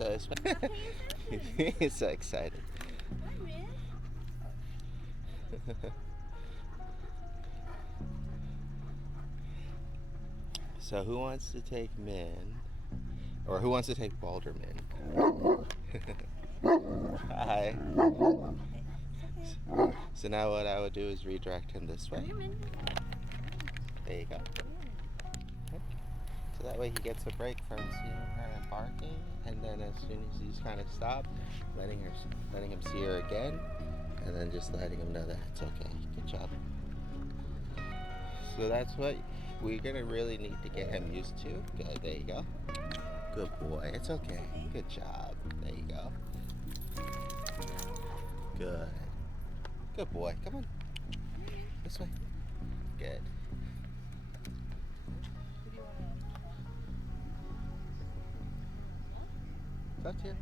So he's so excited. So who wants to take Min? Or who wants to take Balderman? Hi. So now what I would do is redirect him this way. There you go. Okay. So that way he gets a break from seeing her and barking, and then as soon as he's kind of stopped, letting him see her again, and then just letting him know that it's okay. Good job. So that's what we're gonna really need to get him used to. Good. There you go. Good boy. It's okay. Good job. There you go. Good. Good boy. Come on. This way. Good. It's up to you.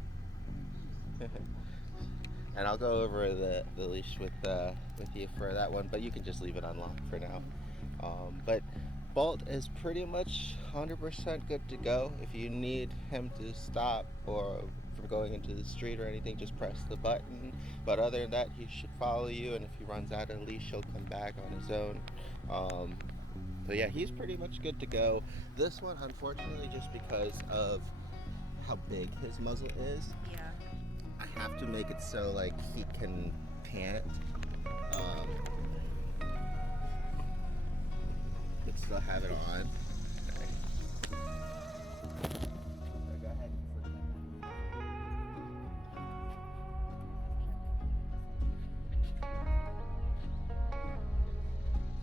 And I'll go over the leash with you for that one, but you can just leave it unlocked for now. But Bolt is pretty much 100% good to go. If you need him to stop or from going into the street or anything, just press the button. But other than that, he should follow you, and if he runs out of leash, he'll come back on his own. But yeah, he's pretty much good to go. This one, unfortunately, just because of how big his muzzle is, Yeah. I have to make it so like he can pant. But still have it on. Okay. So go ahead and flip that.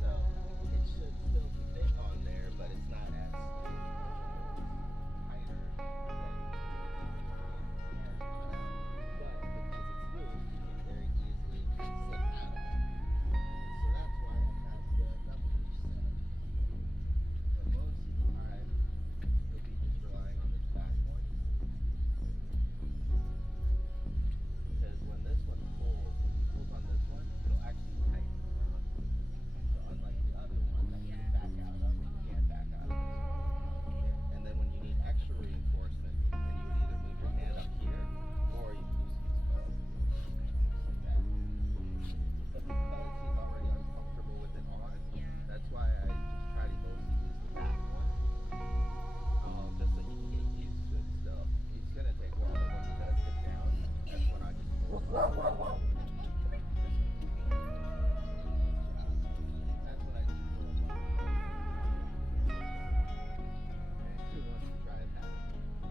So it should still fit on there, but it's not as tighter but because it's loose, you can very easily slip out. So that's why I have the double leash set. But most of the time, you'll be just relying on this back one. Because when this one pulls, when he pulls on this one, it'll actually tighten the front. So unlike the other one that you can back out of, you can't back out of this one. And then when you need extra reinforcement, then you would either move your hand up here, or you can use his bow. Like that. But because he's already uncomfortable with it on, that's why I just try to mostly use the back one. Just so he can get used to it still. He's gonna take a while, but when he does get down, that's when I just pull it. That's when I just pull him up. And who wants to try it out?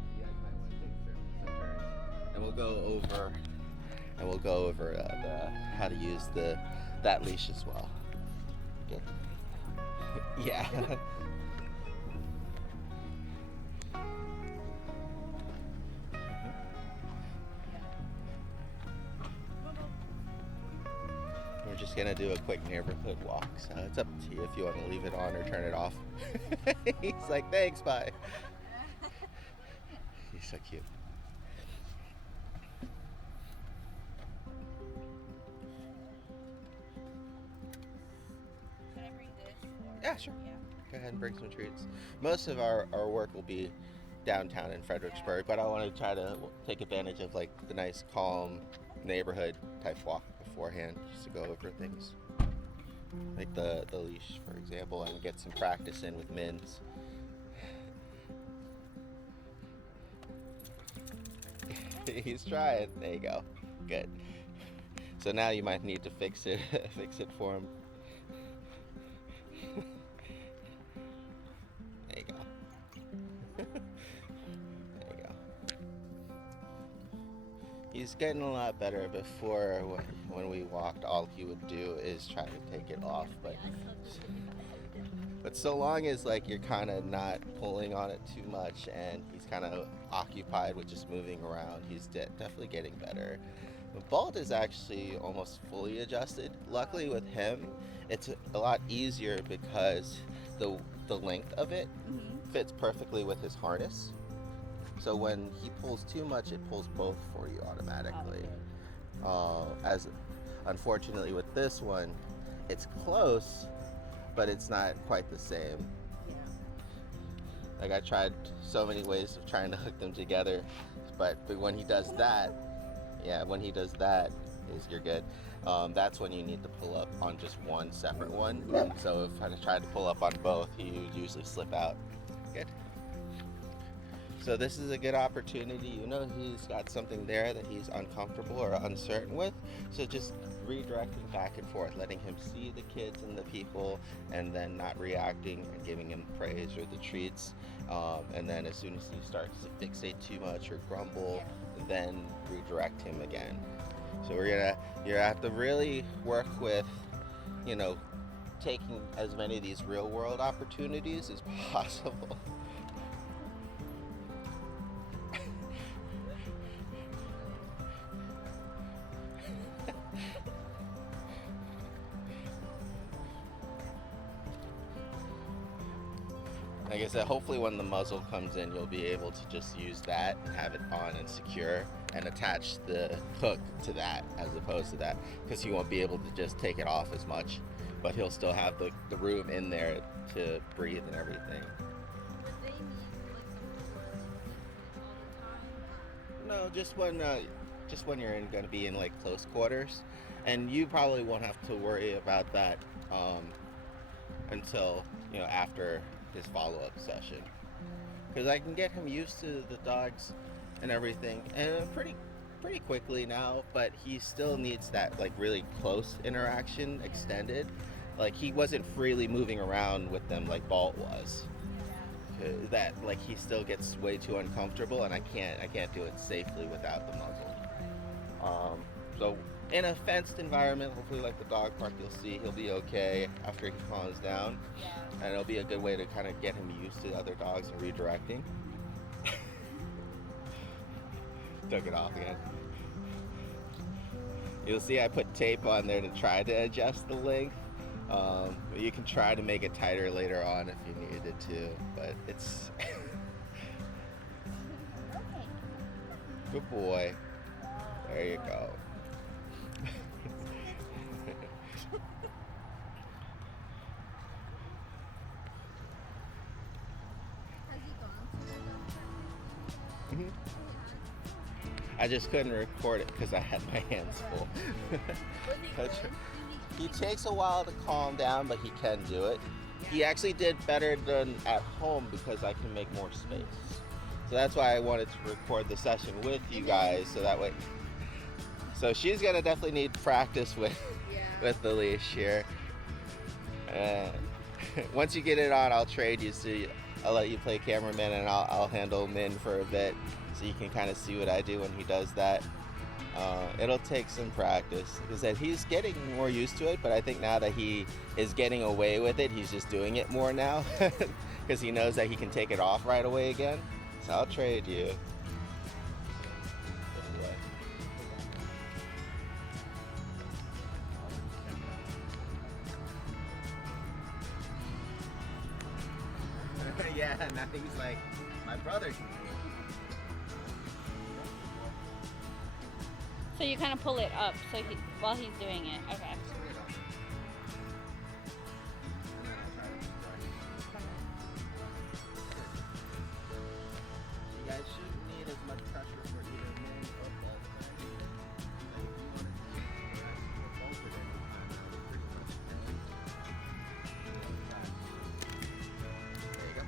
You guys might want to take some turns. And we'll go over how to use that leash as well. Good. Yeah. We're just gonna do a quick neighborhood walk, so it's up to you if you want to leave it on or turn it off. He's like, thanks, bye. He's so cute. Should I bring this? Yeah, sure. Yeah. Go ahead and bring some treats. Most of our work will be downtown in Fredericksburg, but I want to try to take advantage of like the nice, calm neighborhood type walk beforehand, just to go over things. Like the leash, for example, and get some practice in with Mins. He's trying. There you go. Good. So now you might need to fix it for him. There you go. There you go. He's getting a lot better. Before, when we walked, all he would do is try to take it off, but so long as like you're kind of not pulling on it too much and he's kind of occupied with just moving around, he's definitely getting better. Bolt is actually almost fully adjusted. Luckily with him, it's a lot easier because the length of it fits perfectly with his harness. So when he pulls too much, it pulls both for you automatically. As unfortunately with this one, it's close, but it's not quite the same. Like I tried so many ways of trying to hook them together, But when he does that, yeah, when he does that, is you're good. That's when you need to pull up on just one separate one. And so if I tried to pull up on both, he would usually slip out. Good. So this is a good opportunity. You know, he's got something there that he's uncomfortable or uncertain with. So just redirecting back and forth, letting him see the kids and the people, and then not reacting and giving him praise or the treats. And then as soon as he starts to fixate too much or grumble, then redirect him again. So you're gonna have to really work with, you know, taking as many of these real world opportunities as possible. Like I said, hopefully when the muzzle comes in, you'll be able to just use that and have it on and secure and attach the hook to that as opposed to that, because he won't be able to just take it off as much, but he'll still have the room in there to breathe and everything. No, just when you're going to be in like close quarters, and you probably won't have to worry about that until after his follow-up session, because I can get him used to the dogs and everything, and pretty quickly now. But he still needs that like really close interaction extended. Like he wasn't freely moving around with them like Balt was. That like he still gets way too uncomfortable, and I can't do it safely without the muzzle. So in a fenced environment, hopefully like the dog park, you'll see he'll be okay after he calms down, and it'll be a good way to kind of get him used to other dogs and redirecting. Took it off again. You'll see I put tape on there to try to adjust the length. You can try to make it tighter later on if you needed to, but it's good boy. There you go. I just couldn't record it because I had my hands full. He takes a while to calm down, but he can do it. He actually did better than at home because I can make more space. So that's why I wanted to record the session with you guys, so that way. So she's gonna definitely need practice with the leash here. And once you get it on, I'll trade you. So I'll let you play cameraman, and I'll handle Min for a bit, so you can kind of see what I do when he does that. It'll take some practice, because he's getting more used to it, but I think now that he is getting away with it, he's just doing it more now because he knows that he can take it off right away again. So I'll trade you. Yeah, now he's like, my brother can do it. So you kind of pull it up while he's doing it. Okay. You guys shouldn't need as much pressure for either Min or both. Like if you want to do both of them, pretty much. There you go.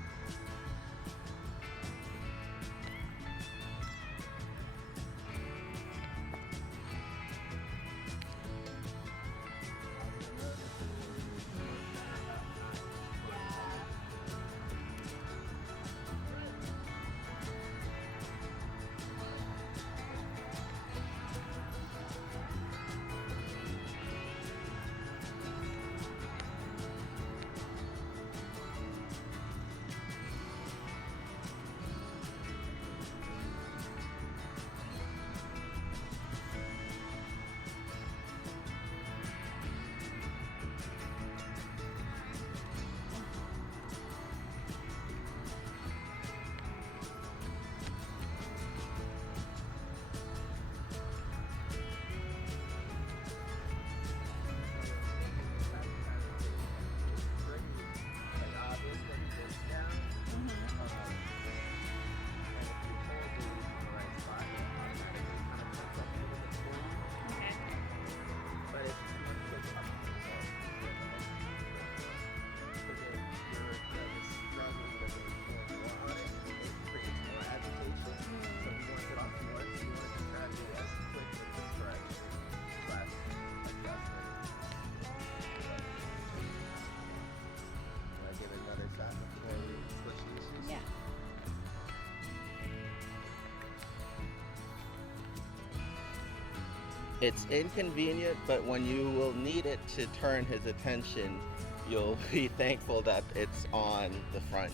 It's inconvenient, but when you will need it to turn his attention, you'll be thankful that it's on the front,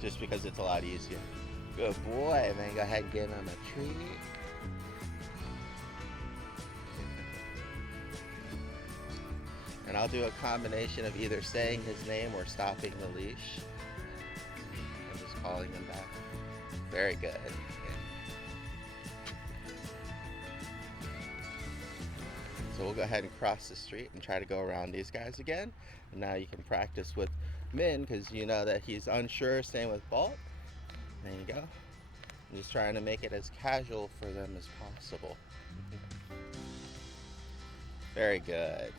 just because it's a lot easier. Good boy, man. Go ahead and give him a treat. And I'll do a combination of either saying his name or stopping the leash and just calling him back. Very good. So we'll go ahead and cross the street and try to go around these guys again. And now you can practice with Min because you know that he's unsure. Same with Bolt. There you go. I'm just trying to make it as casual for them as possible. Very good.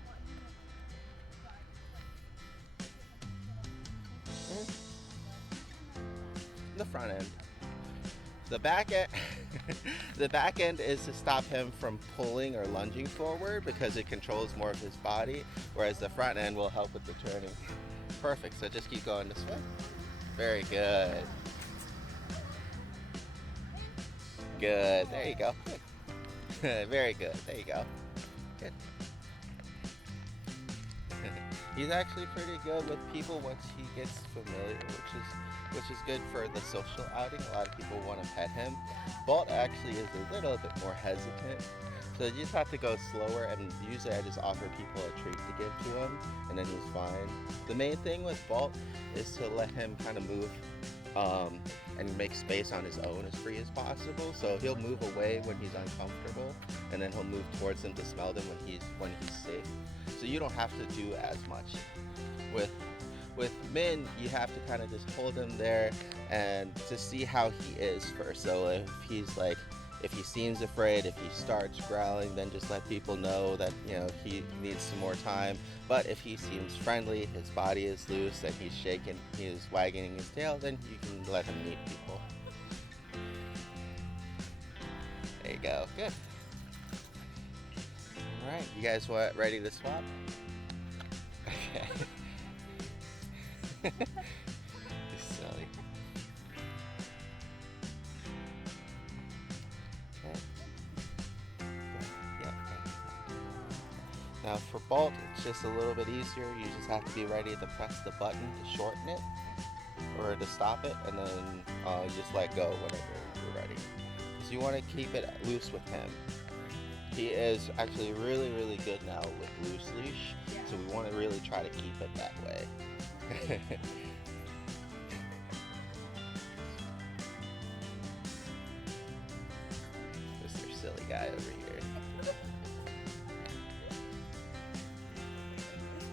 The front end. The back end, the back end is to stop him from pulling or lunging forward because it controls more of his body, whereas the front end will help with the turning. Perfect. So just keep going this way. Very good. Good. There you go. Good. Very good. There you go. Good. He's actually pretty good with people once he gets familiar, which is good for the social outing. A lot of people want to pet him. Bolt actually is a little bit more hesitant, so you just have to go slower, and usually I just offer people a treat to give to him, and then he's fine. The main thing with Bolt is to let him kind of move and make space on his own as free as possible. So he'll move away when he's uncomfortable, and then he'll move towards them to smell them when he's safe. So you don't have to do as much. With Min, you have to kind of just hold him there and to see how he is first. So if he seems afraid, if he starts growling, then just let people know that, you know, he needs some more time. But if he seems friendly, his body is loose, and he's shaking, he's wagging his tail, then you can let him meet people. There you go. Good. All right, you guys ready to swap? Okay. You're silly. Okay. Yep. Now for Bolt, it's just a little bit easier. You just have to be ready to press the button to shorten it or to stop it, and then just let go whenever you're ready. So you want to keep it loose with him. He is actually really, really good now with loose leash, so we want to really try to keep it that way. Mr. Silly guy over here.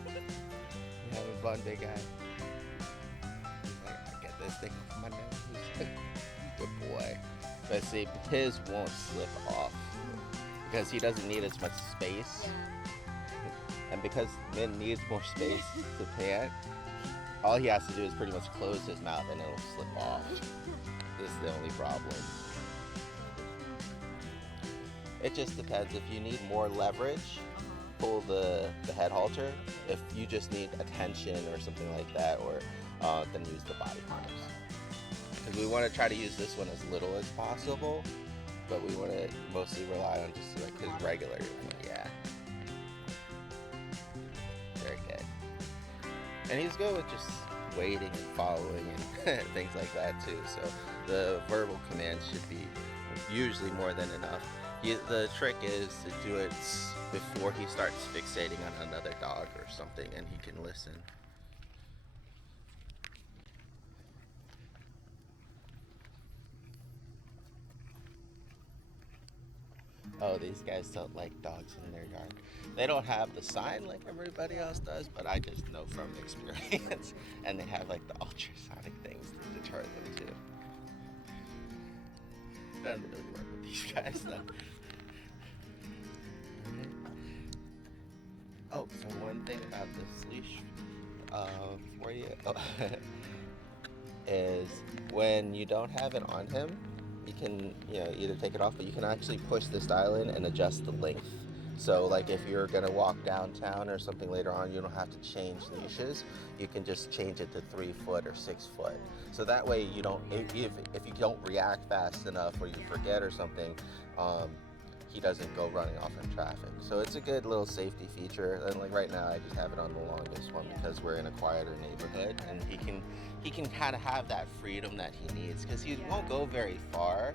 You having fun, big guy? I get this thing off my nose. Good boy. But see, his won't slip off because he doesn't need as much space. And because Min needs more space to pant, all he has to do is pretty much close his mouth and it'll slip off. This is the only problem. It just depends. If you need more leverage, pull the head halter. If you just need attention or something like that, or then use the body harness. Because we want to try to use this one as little as possible, but we want to mostly rely on just like his regular one. Yeah. Very good. And he's good with just waiting and following and things like that too. So the verbal commands should be usually more than enough. The trick is to do it before he starts fixating on another dog or something, and he can listen. Oh, these guys don't like dogs in their yard. They don't have the sign like everybody else does, but I just know from experience. And they have like the ultrasonic things to deter them too. Doesn't really work with these guys though. Oh, so one thing about this leash for you is when you don't have it on him, you can, either take it off, but you can actually push this dial in and adjust the length. So like if you're gonna walk downtown or something later on, you don't have to change leashes. You can just change it to 3 foot or 6 foot. So that way you don't, if you don't react fast enough or you forget or something, he doesn't go running off in traffic. So it's a good little safety feature. And like right now, I just have it on the longest one because we're in a quieter neighborhood, and he can kind of have that freedom that he needs because he won't go very far.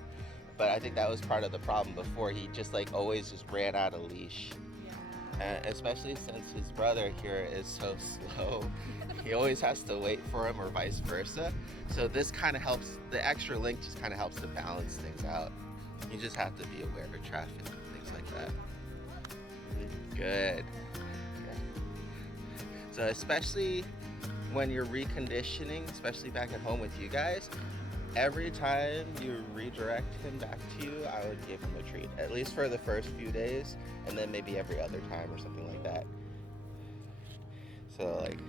But I think that was part of the problem before. He just like always just ran out of leash. Especially since his brother here is so slow, he always has to wait for him or vice versa. So this kind of helps, the extra link just kind of helps to balance things out. You just have to be aware of traffic and things like that. Good. So especially when you're reconditioning, especially back at home with you guys, every time you redirect him back to you, I would give him a treat, at least for the first few days, and then maybe every other time or something like that. So like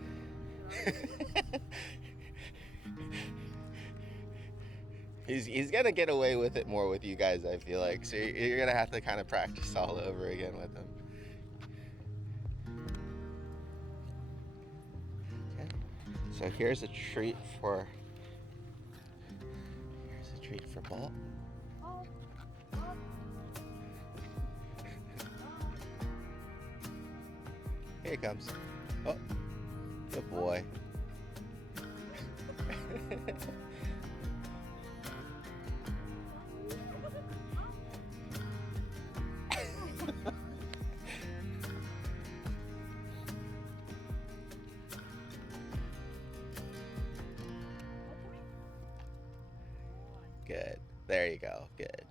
he's gonna get away with it more with you guys, I feel like. So you're gonna have to kind of practice all over again with him. Okay. So here's a treat for Bolt. Here he comes. Oh, good boy. Good. There you go. Good.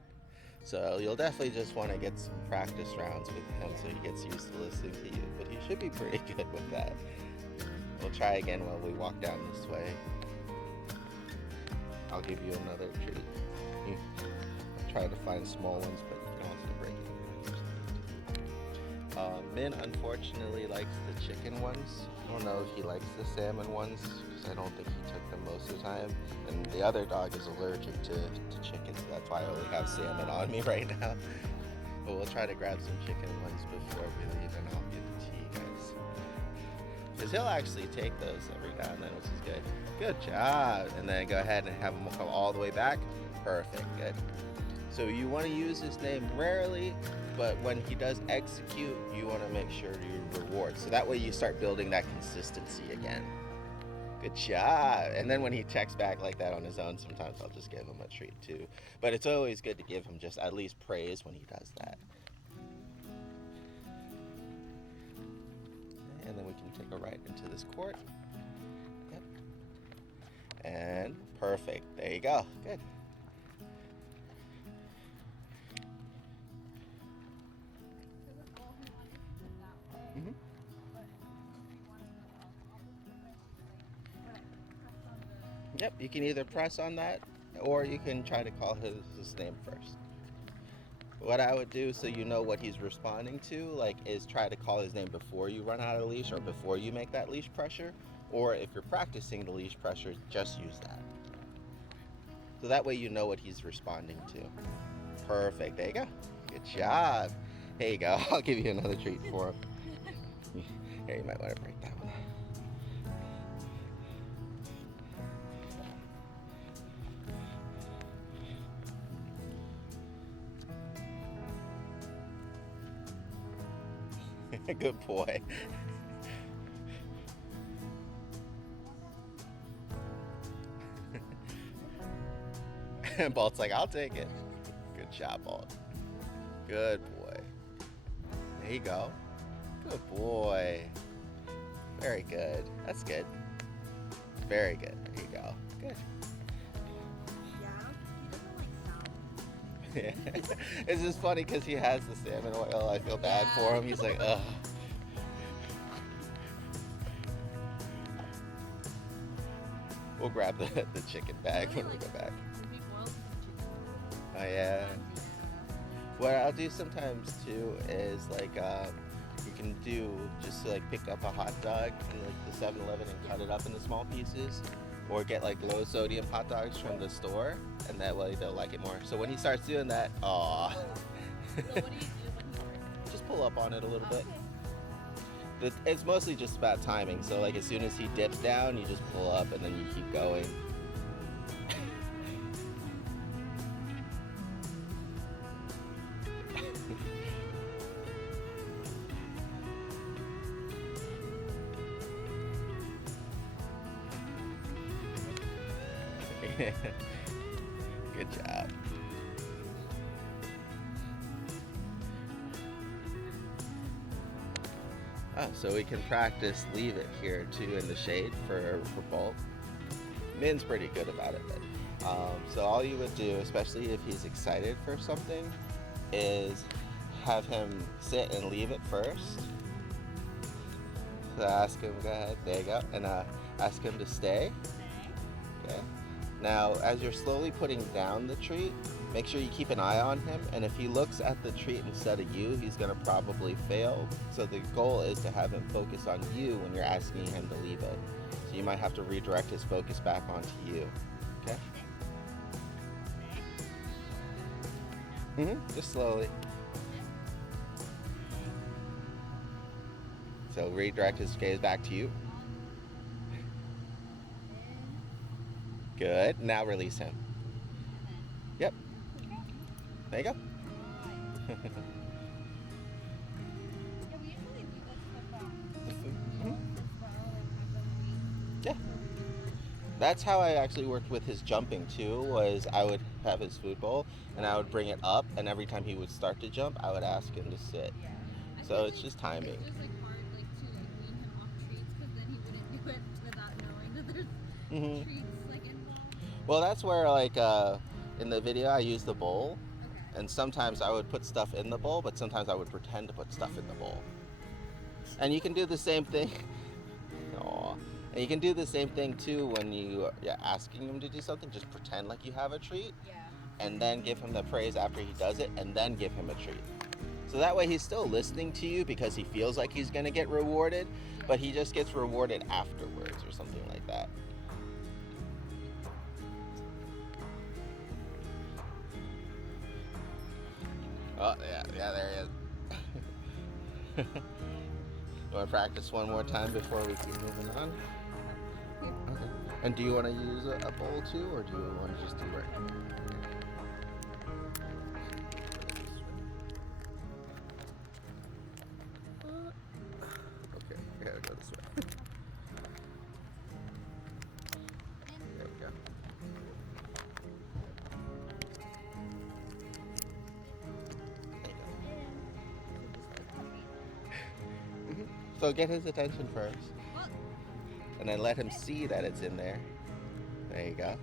So you'll definitely just want to get some practice rounds with him so he gets used to listening to you, but he should be pretty good with that. We'll try again while we walk down this way. I'll give you another treat. I'll try to find small ones, but you can also break it. Min unfortunately likes the chicken ones. I don't know if he likes the salmon ones because I don't think he took them most of the time. And the other dog is allergic to chicken, so that's why I only have salmon on me right now. But we'll try to grab some chicken ones before we leave, and I'll give it to you guys. Because he'll actually take those every now and then, which is good. Good job. And then go ahead and have him come all the way back. Perfect. Good. So you want to use his name rarely, but when he does execute, you want to make sure you reward. So that way you start building that consistency again. Good job. And then when he checks back like that on his own, sometimes I'll just give him a treat too. But it's always good to give him just at least praise when he does that. And then we can take a right into this court. Yep. And perfect. There you go. Good. Mm-hmm. Yep, you can either press on that or you can try to call his name first. What I would do so you know what he's responding to, like, is try to call his name before you run out of leash or before you make that leash pressure, or if you're practicing the leash pressure, just use that. So that way you know what he's responding to. Perfect, there you go. Good job. Here you go, I'll give you another treat for him. Here, you might want to break that one. Good boy. And Bolt's like, I'll take it. Good job, Bolt. Good boy. There you go. Good boy. Very good. That's good. Very good. There you go. Good. Yeah, it's just funny because he has the salmon oil. I feel bad for him. He's like, ugh. We'll grab the chicken bag when we go back. Oh yeah. What I'll do sometimes too is like you can do just to, like, pick up a hot dog in like the 7-Eleven and cut it up into small pieces. Or get like low sodium hot dogs from the store, and that way they'll like it more. So when he starts doing that, aw. So what do you do when he Just pull up on it a little bit. But it's mostly just about timing. So like as soon as he dips down, you just pull up and then you keep going. Good job. Oh, so we can practice leave it here too in the shade for Bolt. Min's pretty good about it. So all you would do, especially if he's excited for something, is have him sit and leave it first. So ask him, go ahead, there you go, and ask him to stay. Okay. Now, as you're slowly putting down the treat, make sure you keep an eye on him, and if he looks at the treat instead of you, he's gonna probably fail. So the goal is to have him focus on you when you're asking him to leave it. So you might have to redirect his focus back onto you. Okay? Just slowly. So redirect his gaze back to you. Good. Now release him. Yep. There you go. Yeah. That's how I actually worked with his jumping too, was I would have his food bowl and I would bring it up, and every time he would start to jump, I would ask him to sit. So it's just timing. It's just like hard like to like wean him off treats because then he wouldn't do it without knowing that there's treats like involved. Well, that's where like in the video I used the bowl, Okay. and sometimes I would put stuff in the bowl, but sometimes I would pretend to put stuff in the bowl. And you can do the same thing. Aw. And you can do the same thing too when you're asking him to do something. Just pretend like you have a treat, Yeah. and then give him the praise after he does it, and then give him a treat. So that way he's still listening to you because he feels like he's gonna get rewarded, but he just gets rewarded afterwards or something like that. Oh, yeah, there he is. You want to practice one more time before we keep moving on? Okay. And do you want to use a bowl too, or do you want to just do right? Okay, we gotta go this way. There we go. So get his attention first, and then let him see that it's in there. There you go.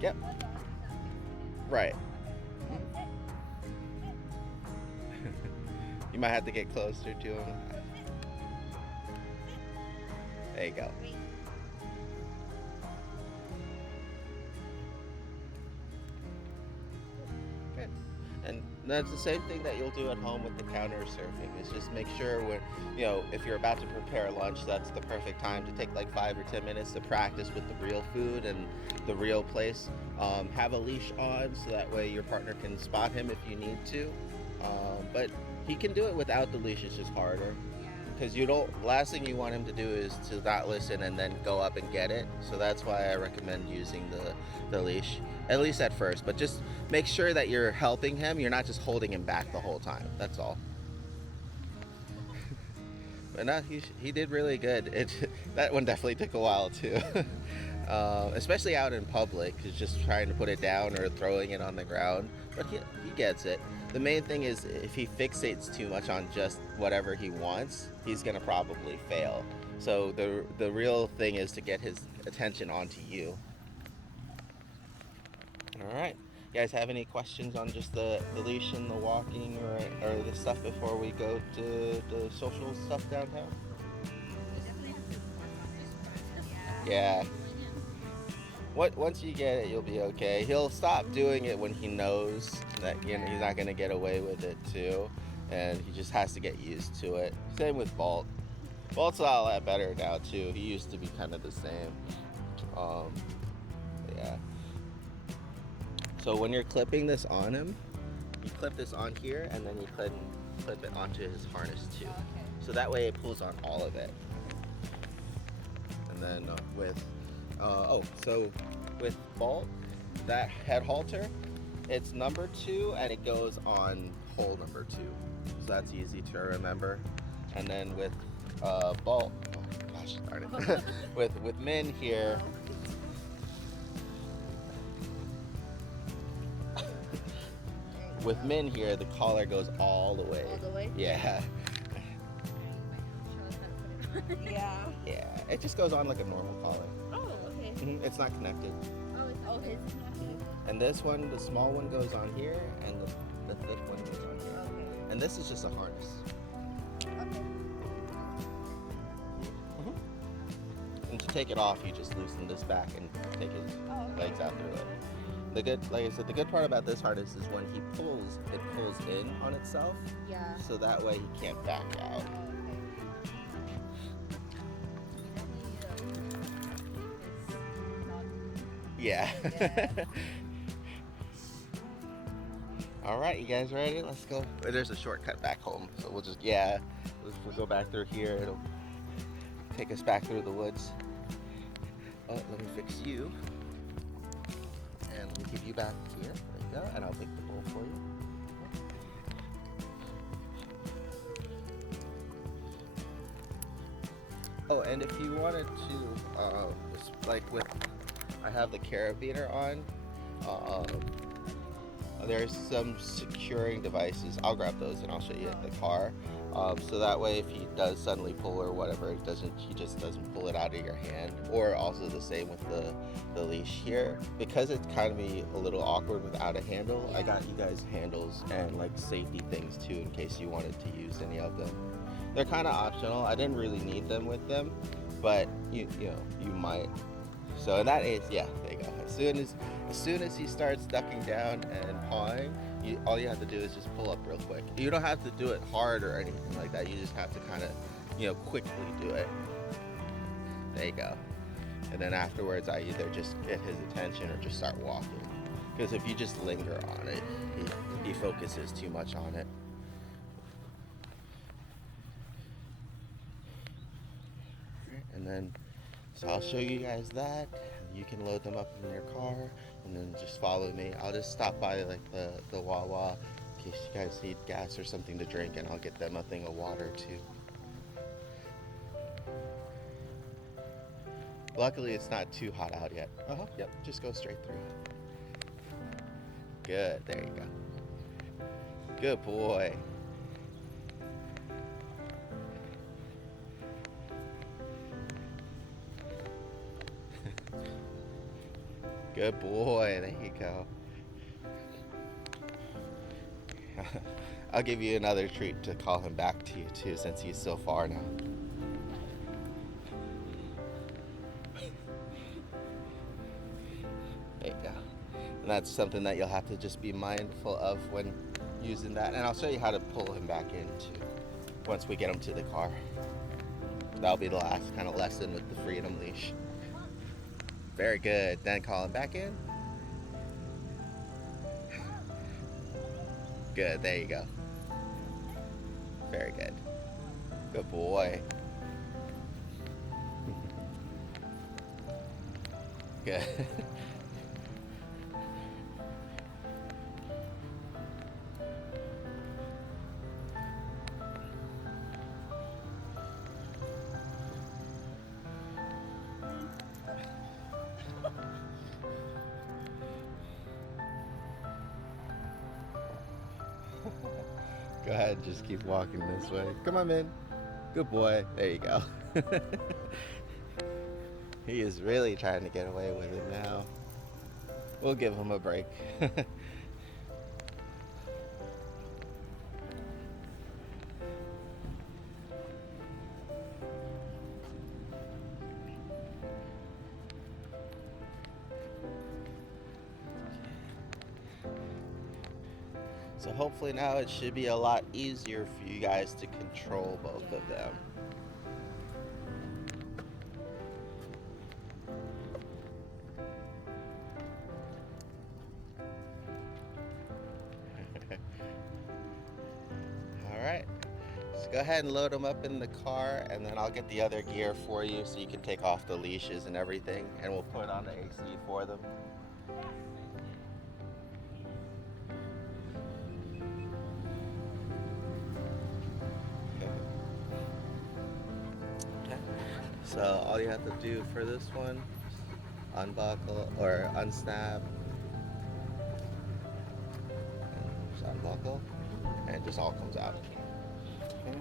Yep. Right. You might have to get closer to him. There you go. Good. And that's the same thing that you'll do at home with the counter surfing. Is just make sure when, if you're about to prepare lunch, that's the perfect time to take like 5 or 10 minutes to practice with the real food and the real place. Have a leash on so that way your partner can spot him if you need to. But he can do it without the leash. It's just harder. Because last thing you want him to do is to not listen and then go up and get it. So that's why I recommend using the leash, at least at first. But just make sure that you're helping him. You're not just holding him back the whole time. That's all. But no, he did really good. That one definitely took a while too. Especially out in public, he's just trying to put it down or throwing it on the ground. But he gets it. The main thing is if he fixates too much on just whatever he wants, he's gonna probably fail. So the real thing is to get his attention onto you. All right. You guys have any questions on just the leash and the walking or the stuff before we go to the social stuff downtown? Yeah. Once you get it, you'll be okay. He'll stop doing it when he knows that he's not gonna get away with it too, and he just has to get used to it. Same with Bolt. Bolt's a lot better now too. He used to be kind of the same. Yeah. So when you're clipping this on him, you clip this on here, and then you clip it onto his harness too. So that way it pulls on all of it. And then with Bolt, that head halter, It's number 2, and it goes on hole number 2, so that's easy to remember. And then with Bolt, oh gosh darn it, with Min here, with Min here, the collar goes all the way. All the way? Yeah. Show us how to put it on. Yeah. Yeah, it just goes on like a normal collar. Oh, okay. It's not connected. Oh, it's not Okay. And this one, the small one goes on here, and the thick one goes on here. Okay. And this is just a harness. Okay. And to take it off, you just loosen this back and take his Oh, okay. legs out through it. The good, like I said, the good part about this harness is when he pulls, it pulls in on itself, Yeah. so that way he can't back out. Yeah. Yeah. All right, you guys ready? Let's go. There's a shortcut back home, so we'll we'll go back through here. It'll take us back through the woods. Oh, let me fix you. And let me give you back here. There you go. And I'll take the bowl for you. Oh, and if you wanted to, like with, I have the carabiner on. There's some securing devices. I'll grab those and I'll show you at the car. So that way, if he does suddenly pull or whatever, he just doesn't pull it out of your hand. Or also the same with the leash here. Because it's kind of be a little awkward without a handle, I got you guys handles and like safety things too in case you wanted to use any of them. They're kind of optional. I didn't really need them with them, but you know, you might. So in that case, yeah, there you go. As soon as he starts ducking down and pawing, all you have to do is just pull up real quick. You don't have to do it hard or anything like that. You just have to kind of, quickly do it. There you go. And then afterwards, I either just get his attention or just start walking. Because if you just linger on it, he focuses too much on it. And then, so I'll show you guys that. You can load them up in your car, and then just follow me. I'll just stop by like the Wawa in case you guys need gas or something to drink, and I'll get them a thing of water too. Luckily, it's not too hot out yet. Yep, just go straight through. Good, there you go. Good boy. Good boy, there you go. I'll give you another treat to call him back to you too, since he's so far now. There you go. And that's something that you'll have to just be mindful of when using that. And I'll show you how to pull him back in too, once we get him to the car. That'll be the last kind of lesson with the Freedom leash. Very good. Then call him back in. Good. There you go. Very good. Good boy. Good. Go ahead, just keep walking this way. Come on, man. Good boy. There you go. He is really trying to get away with it now. We'll give him a break. So hopefully now it should be a lot easier for you guys to control both of them. Alright, let's go ahead and load them up in the car, and then I'll get the other gear for you so you can take off the leashes and everything, and we'll put on the AC for them. So all you have to do for this one, unbuckle or unsnap, and just unbuckle, and it just all comes out. Okay.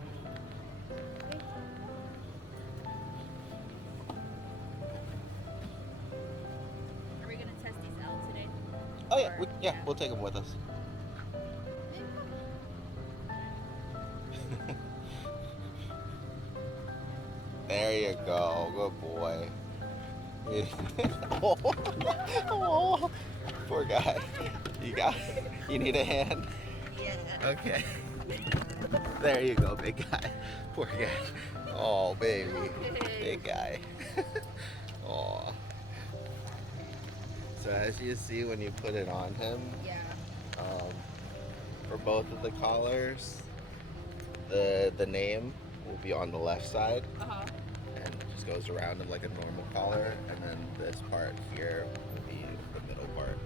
Are we gonna test these out today? Oh yeah, Or- yeah, we'll take them with us. There you go, good boy. Oh, poor guy. You need a hand? Yeah. Okay. There you go, big guy. Poor guy. Oh, baby. Big guy. Oh. So as you see when you put it on him, Yeah. for both of the collars, the name will be on the left side Uh-huh. and it just goes around him like a normal collar, and then this part here will be the middle part.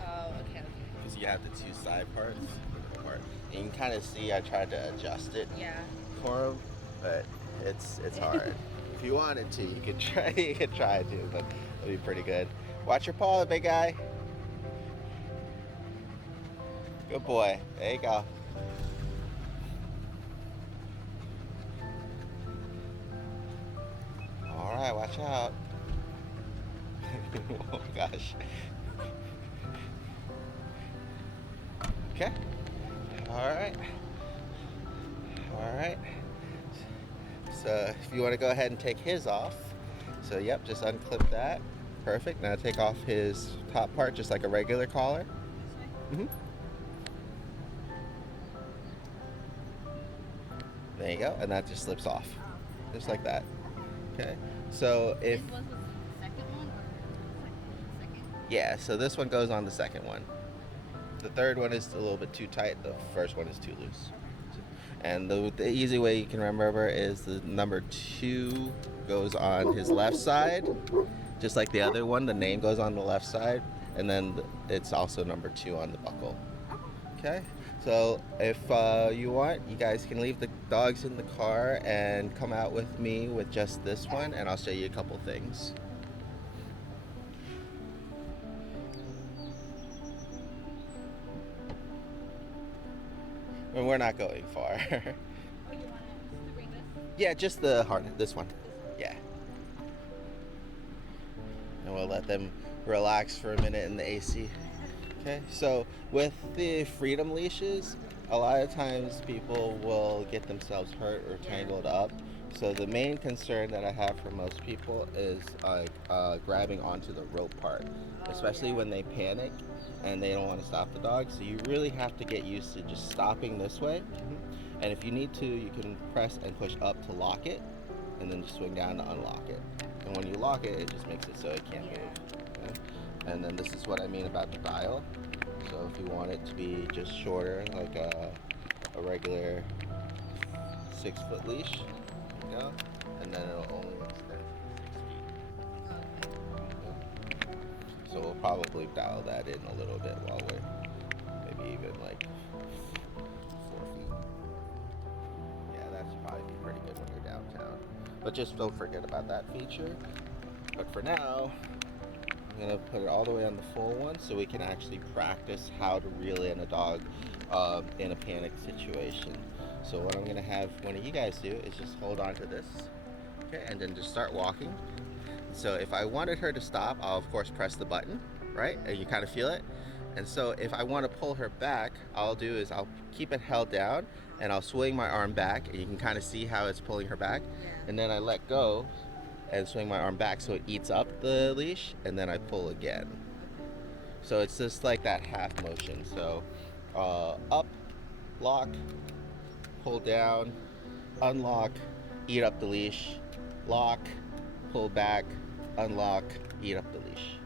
Oh, okay. Because you have the two side parts, the middle part. And you can kind of see I tried to adjust it Yeah. for him, but it's hard. If you wanted to, you could try. You could try to, but it'll be pretty good. Watch your paw, big guy. Good boy. There you go. All right, watch out. Oh gosh. Okay. All right. All right. So if you want to go ahead and take his off, so yep, just unclip that. Perfect. Now take off his top part just like a regular collar. hmm There you go, and that just slips off, just like that. Okay. So if This was the second one or second? yeah, so this one goes on the second one. The third one is a little bit too tight. The first one is too loose. And the easy way you can remember is the number 2 goes on his left side, just like the other one. The name goes on the left side, and then it's also number 2 on the buckle. Okay. So if you want, you guys can leave the dogs in the car and come out with me with just this one, and I'll show you a couple things. And we're not going far. Oh, you want to bring this? Yeah, just the harness, this one. Yeah. And we'll let them relax for a minute in the AC. Okay, so with the freedom leashes, a lot of times people will get themselves hurt or tangled up. So the main concern that I have for most people is grabbing onto the rope part, especially when they panic and they don't want to stop the dog. So you really have to get used to just stopping this way. And if you need to, you can press and push up to lock it, and then just swing down to unlock it. And when you lock it, it just makes it so it can't move. Okay? And then this is what I mean about the dial. So if you want it to be just shorter, like a regular 6-foot leash, there you go, and then it'll only extend to 6 feet. Okay? So we'll probably dial that in a little bit while we're maybe even like 4 feet. Yeah, that should probably be pretty good when you're downtown. But just don't forget about that feature. But for now, I'm gonna put it all the way on the full one so we can actually practice how to reel in a dog in a panic situation. So what I'm gonna have one of you guys do is just hold on to this, okay, and then just start walking. So if I wanted her to stop, I'll of course press the button, right? And you kind of feel it. And so if I want to pull her back, I'll do is I'll keep it held down and I'll swing my arm back, and you can kind of see how it's pulling her back. And then I let go and swing my arm back so it eats up the leash, and then I pull again. So it's just like that half motion. So up, lock, pull down, unlock, eat up the leash, lock, pull back, unlock, eat up the leash.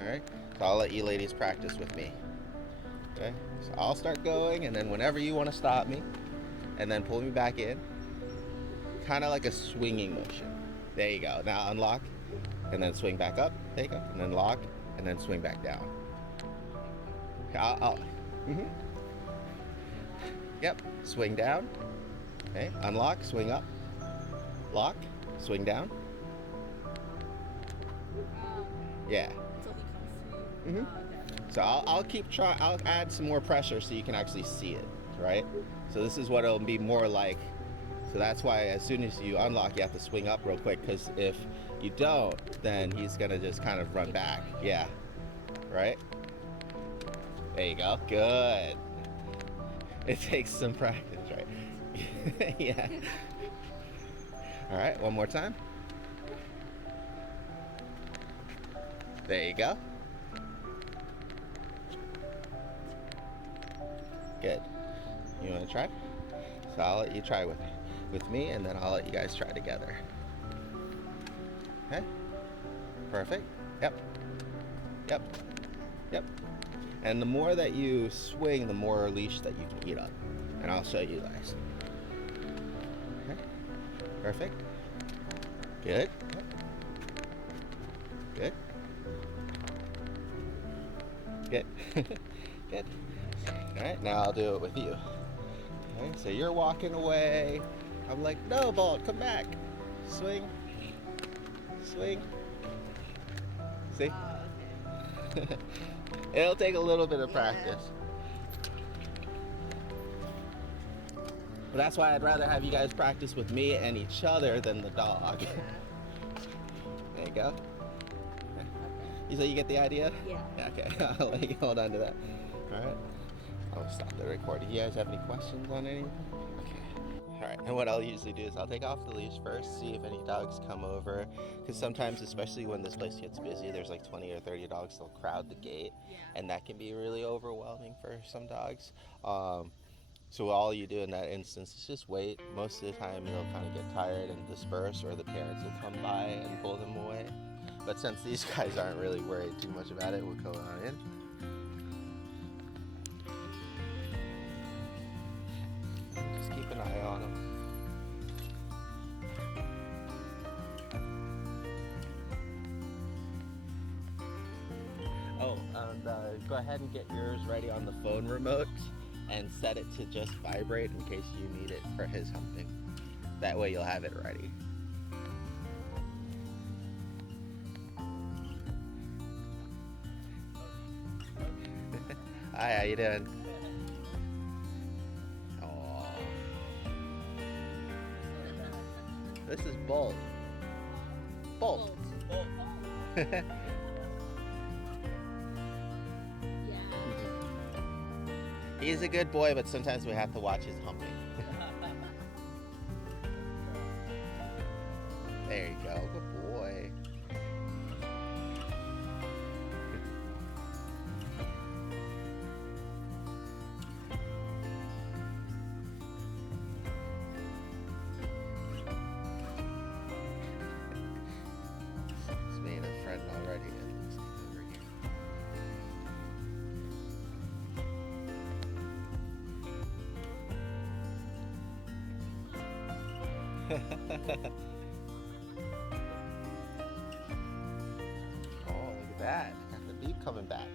All right, so I'll let you ladies practice with me. Okay, so I'll start going, and then whenever you want to stop me and then pull me back in, kind of like a swinging motion. There you go. Now unlock, and then swing back up. There you go. And then lock, and then swing back down. Okay, Yep. Swing down. Okay. Unlock. Swing up. Lock. Swing down. Yeah. Until he comes to Mhm. you. Oh, okay. So I'll keep trying. I'll add some more pressure so you can actually see it, right? So this is what it'll be more like. So that's why as soon as you unlock, you have to swing up real quick, because if you don't, then he's gonna just kind of run back. Yeah. Right? There you go. Good. It takes some practice, right? Yeah. All right, one more time. There you go. Good. You want to try? So I'll let you try with me, and then I'll let you guys try together. Okay? Perfect. Yep. Yep. Yep. And the more that you swing, the more leash that you can eat up. And I'll show you guys. Okay? Perfect. Good. Good. Good. Good. All right, now I'll do it with you. Okay, so you're walking away. I'm like, no, Bolt, come back. Swing. Swing. See? Oh, okay. It'll take a little bit of practice. But that's why I'd rather have you guys practice with me and each other than the dog. There you go. You say you get the idea? Yeah. Yeah, okay. I'll let you hold on to that. All right. I'll stop the recording. You guys have any questions on anything? Okay. All right. And what I'll usually do is I'll take off the leash first, see if any dogs come over. Because sometimes, especially when this place gets busy, there's like 20 or 30 dogs that'll crowd the gate. Yeah. And that can be really overwhelming for some dogs. So all you do in that instance is just wait. Most of the time they'll kind of get tired and disperse, or the parents will come by and pull them away. But since these guys aren't really worried too much about it, we'll go on in. Just keep an eye on them. Oh, and go ahead and get yours ready on the phone remote and set it to just vibrate in case you need it for his humping. That way you'll have it ready. Hi, how you doing? Oh, this is Bolt. Bolt. Yeah. He's a good boy, but sometimes we have to watch his humping. There you go, good boy. He's made a friend already. It looks like over here. Oh, look at that. Got the beep coming back.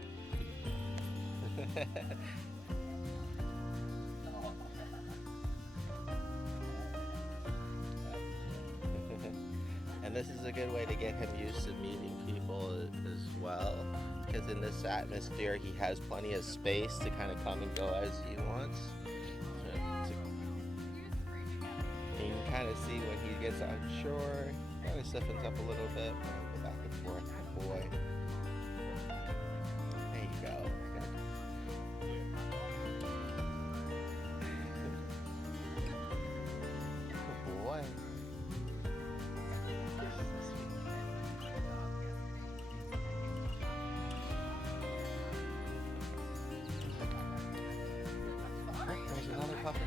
And this is a good way to get him used to meeting people as well. Because in this atmosphere, he has plenty of space to kind of come and go as he wants. And you can kind of see when he gets unsure, kind of stiffens up a little bit, go back and forth. Good boy. There you go. Good boy. There's another puppy.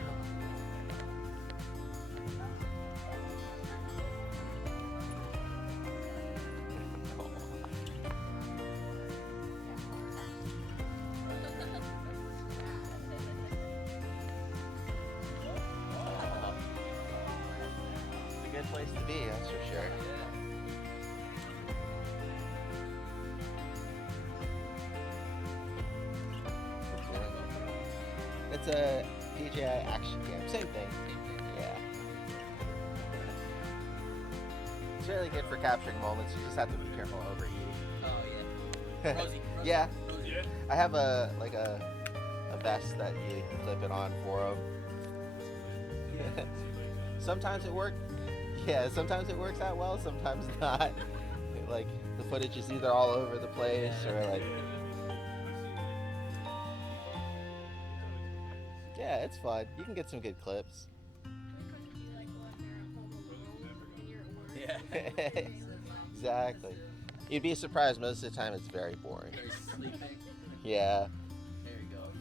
It's a good place to be, that's for sure. It's a DJI action cam, same thing. Yeah. really good for capturing moments. You just have to be careful overeating. Oh yeah. Rosie. Yeah. Rosie. Yeah. I have a vest that you can clip it on for them. Sometimes it works. Yeah, sometimes it works out well. Sometimes not. Like the footage is either all over the place or like. Yeah, it's fun. You can get some good clips. Yeah. Exactly. You'd be surprised. Most of the time, it's very boring. Very sleeping. Yeah. There you go.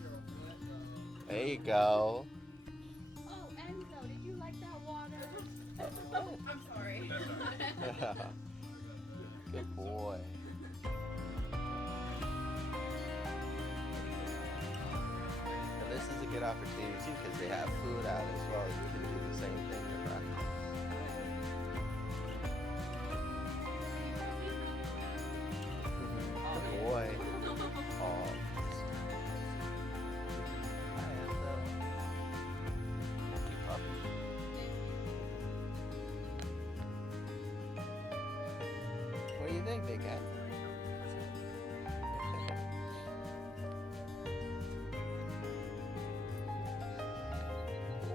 There you go. Oh, Enzo, did you like that water? I'm sorry. Good boy. And this is a good opportunity too because they have food out as well. You can do the same thing to practice. Good boy. Oh. Hi, Enzo. Good puppy. What do you think, big guy?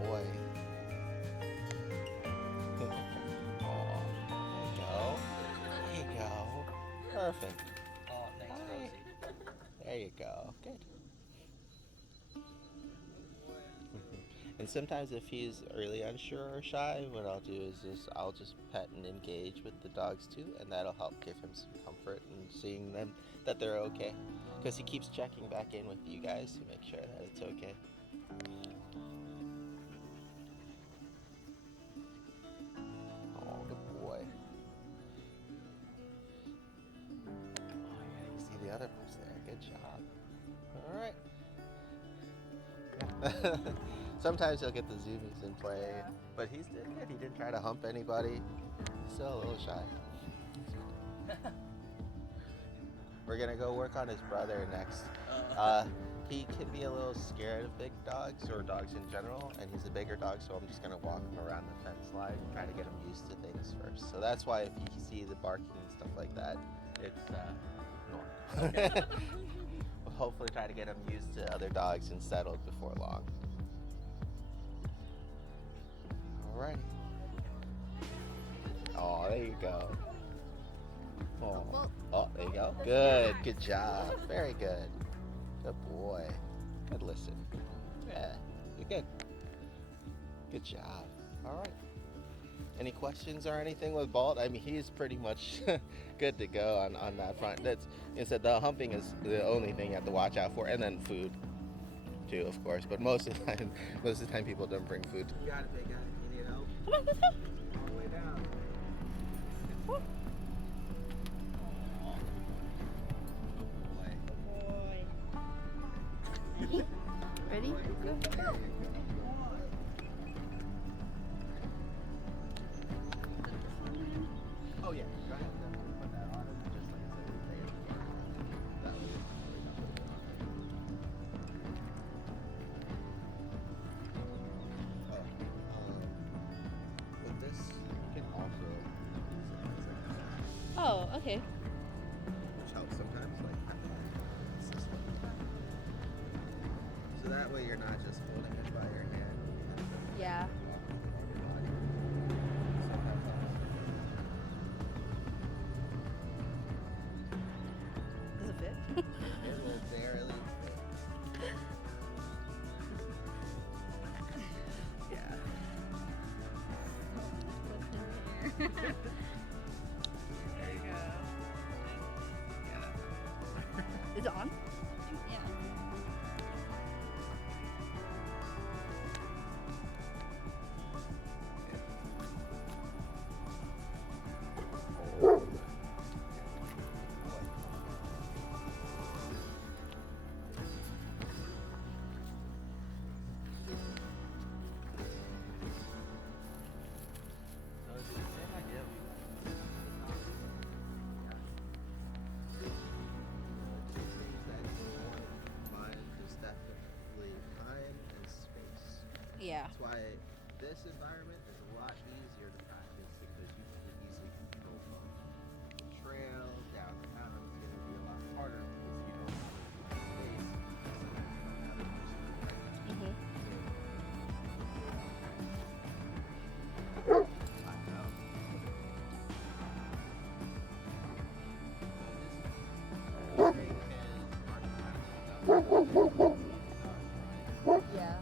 Boy. Aw, there you go. Perfect. Oh, thanks, Hi. Rosie. There you go. Good. And sometimes if he's really unsure or shy, what I'll do is I'll just pet and engage with the dogs too, and that'll help give him some comfort and seeing them that they're okay. Because he keeps checking back in with you guys to make sure that it's okay. Oh, good boy. Oh yeah, you see the other pups there. Good job. All right. Sometimes he'll get the zoomies in play, Yeah. but he's did good. He didn't try to hump anybody. He's still a little shy. We're gonna go work on his brother next. He can be a little scared of big dogs or dogs in general, and he's a bigger dog, so I'm just gonna walk him around the fence line and try to get him used to things first. So that's why if you see the barking and stuff like that, it's normal. We'll hopefully try to get him used to other dogs and settled before long. Alrighty. Oh, there you go. Oh, there you go. Good. Good job. Very good. Good boy. Good listen. Yeah, you're good. Good job. All right. Any questions or anything with Balt? I mean, he's pretty much good to go on that front. That's instead the humping is the only thing you have to watch out for, and then food too, of course. But most of the time, people don't bring food. You got it, big guy. You need help? Come on, let's go. All the way down. Woo. Boy. Ready? Go. Oh yeah, go ahead. Put that on and just like I said, stay in the front. That way it's really not putting it on. With this, you can also use it as a Oh, okay. which helps sometimes, like having a system. So that way you're not just holding it by your hand. Yeah. Does it fit? It will barely fit. Yeah. There you go. Yeah. Is it on? Yeah. So it's the same idea. Two things that you want to find is definitely time and space. Yeah. That's why this environment is a lot easier to practice because you can easily control Yeah.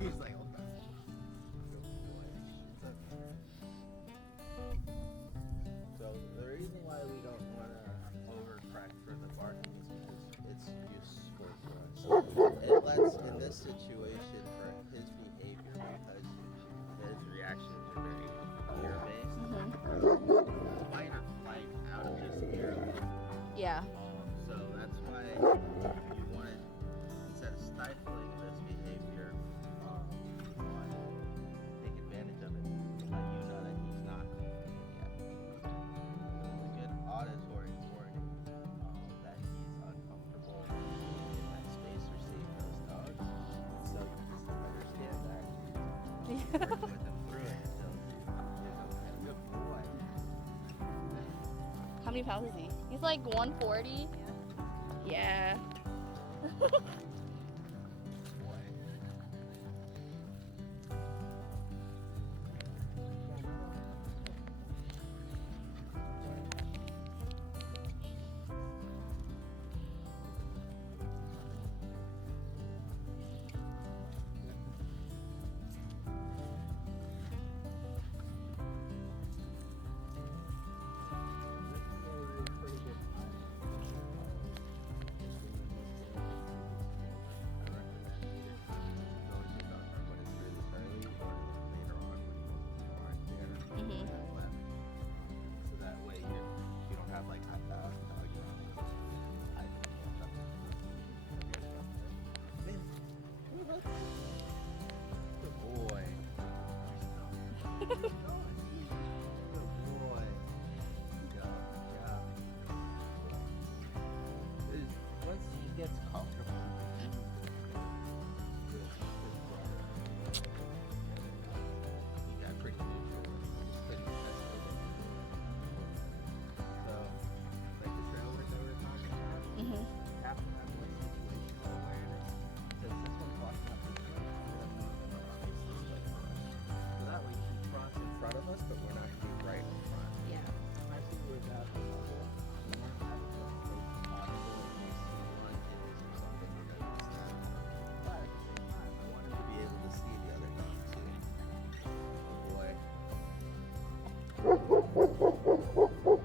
He's like, hold on. So the reason why we don't want to overcorrect for the barking is because it's useful for us. It lets, in this situation, for his behavior, because his reactions are very ear-based, fight or flight out of his ear. Yeah. So that's why you want to, instead of stifling this behavior, take advantage of it to let you know that he's not comfortable yet. So it's a good auditory warning that he's uncomfortable in that space or seeing those dogs. So you just understand that. Work with him through it until he's a good boy. How many pounds is he? He's like 140. Yeah. Boy. Mhm. So that way you don't have like hot dog. Good boy. Good boy. Good job. Once he gets comfortable, he got pretty neutral. Just pretty tested. So, like the trail work that we were talking about, Mhm. you have to have like situational awareness. Since this one's walking up the hill, obviously it's like for us. So that way he can cross in front of us, but we're not going to be right in front. Yeah. I see where that was also. You want to have a place possible in case one is or something we're going to miss that. But at the same time, I want him to be able to see the other dog too. Oh boy.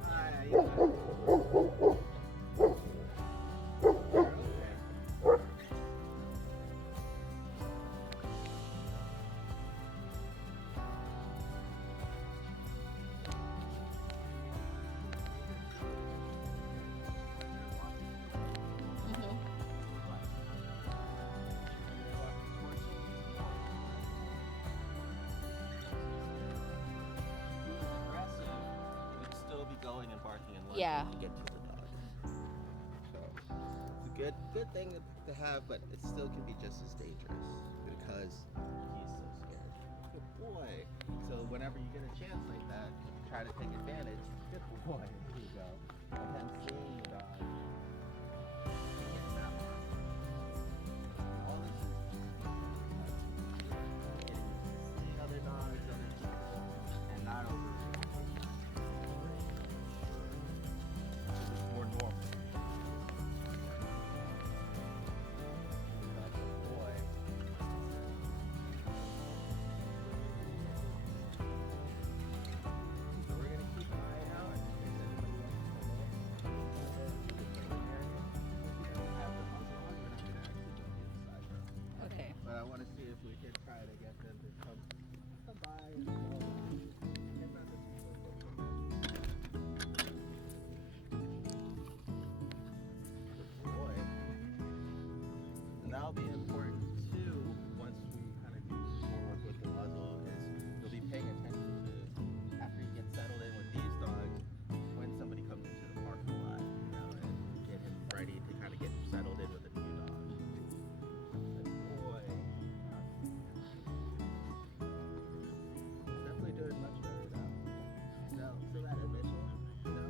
Hi, how you doing? You're okay. Mhm. You'd still be going and barking and lunging Yeah. to get to the dog. So it's a good thing to have, but it still can be just as dangerous because he's so scared. Good boy. So whenever you get a chance like that, try to take advantage. Good boy. Here you go. And then seeing the dog. Getting that one. All this is seeing other dogs, other people, and not over. It's more normal. Like a boy. So we're gonna that'll be important too once we kind of do more work with the muzzle is you'll be paying attention to after you get settled in with these dogs when somebody comes into the parking lot, you know, and get him ready to kind of get settled in with a new dog. Good boy. He's definitely doing much better now. So that initial, you know,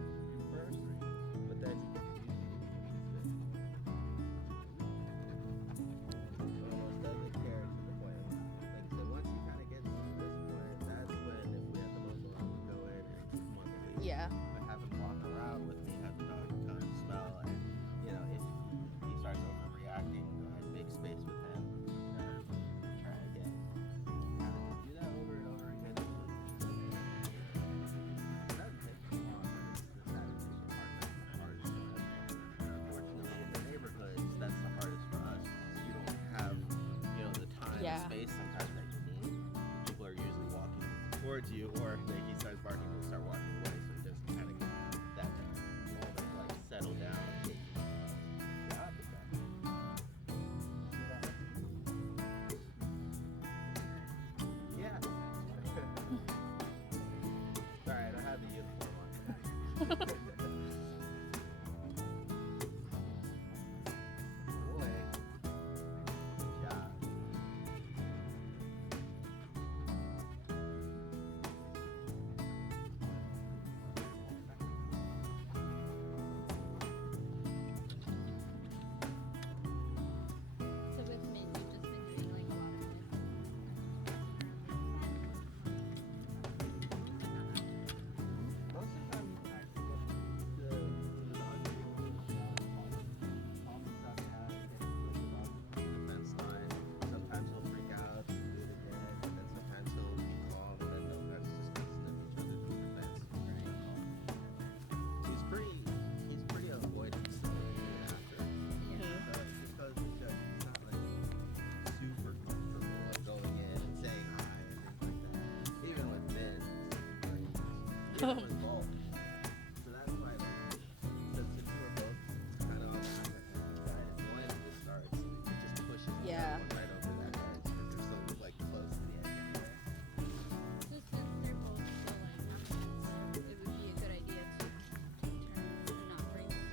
first, but then you get to use it. Almost doesn't care to the point. Like I said, once you kind of get to this point, that's when if we have the muzzle on, we go in and keep him on the leash. Yeah. I have him walk around with me, have the dog come smell, and you know, if he starts overreacting, I make space with him. You know, try again. Kind of do that over and over again. It doesn't take too long. It's the adaptation part that's the hardest for us. Unfortunately, in the neighborhoods, that's the hardest for us. Because you don't have, you know, the time Yeah. and space sometimes that you need. People are usually walking towards you, or he starts barking and you start walking away. So he doesn't kind of get that moment to like settle down. Yeah, I'll pick that. Yeah. Sorry, I don't have the uniform on. Boy. Good job. So with Mint, you've just been doing like a lot of Most of the time, actually, the fence line. Sometimes he'll freak out and do it again, and then sometimes he'll be calm, and then they'll guys just kind of step each other through the fence. He's pretty avoidant still even after. So because he's not like super comfortable like going in and saying hi and things like that. Even with Min, even with Bolt. So that's why like, since the two are both kind of on the opposite side, when it starts, it just pushes Yeah. one right over that edge because they're so like close to the edge anyway. just since they're both so like opposites, it would be a good idea to turn and not bring them.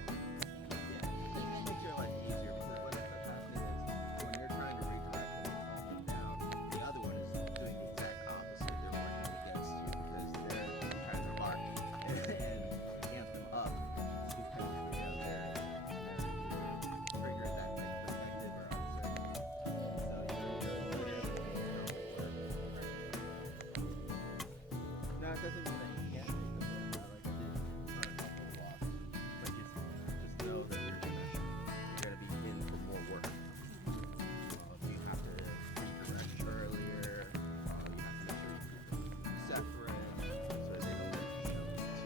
Yeah, it just makes your life easier because what ends up happening is when you're trying to redirect them and calm them down, the other one is doing the exact opposite. They're working against you because they're trying to bark and amp them up because you know they're trigger that like protective or uncertainty. So you're able to no, it doesn't mean that you can't make them work out like I did on a couple of walks, but just know that you're gonna be in for more work. You have to redirect earlier. You have to make sure you keep them separate so they don't get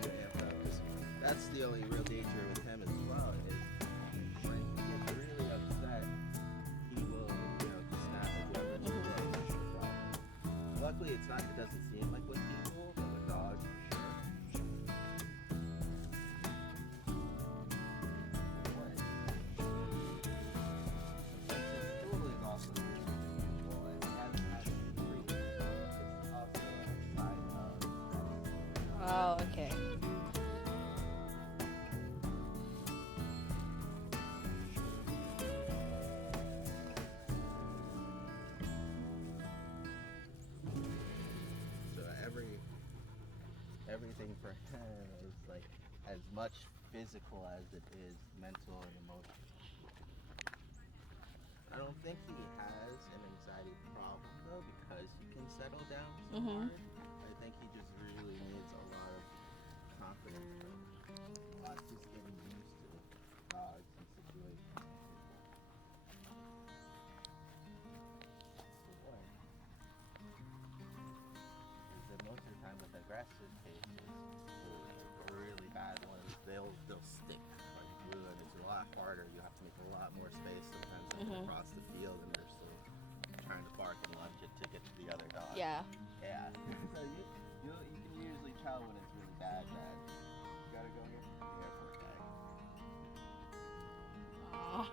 too amped up. 'Cause that's the only real danger with him as well is when he gets really upset, he will, you know, just snap at whoever it's with. That's the problem. Luckily, it doesn't seem like with people, but with dogs, for sure. Boy. Since his stool is also really unusual and he hasn't had any treats, it's also a sign of stress. Oh, okay. So everything for him is like as much physical as it is mental and emotional. I don't think he has an anxiety problem though because he can settle down so Mhm. hard. I think he just really needs a lot of confidence from a lot just getting used to dogs and situations. Good boy. Because then most of the time with aggressive cases, the really bad ones, they'll stick like glue, and it's a lot harder. You have to make a lot more space sometimes when you're across the field, and they're still trying to bark and lunge it to get to the other dog. Yeah. Yeah. So you can usually tell when it's really bad. You gotta go here. The airport guy. Aw.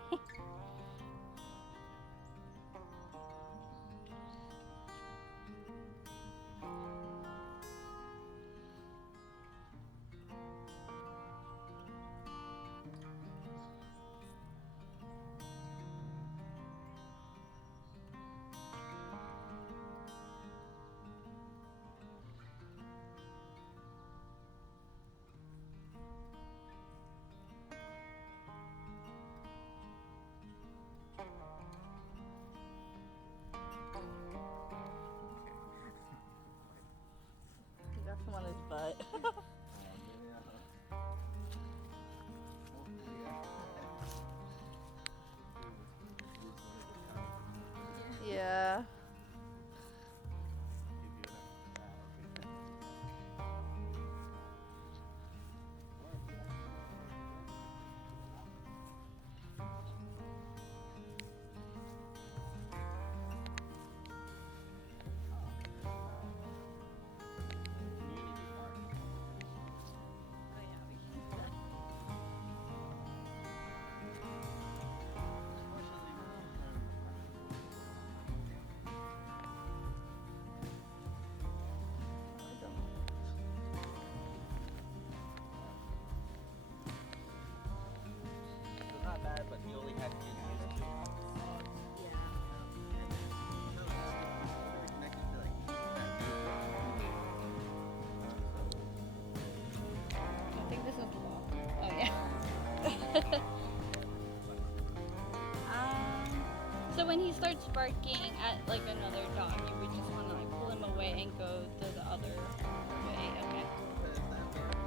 So when he starts barking at like another dog, you would just want to like pull him away and go the other way. Okay. Because that barking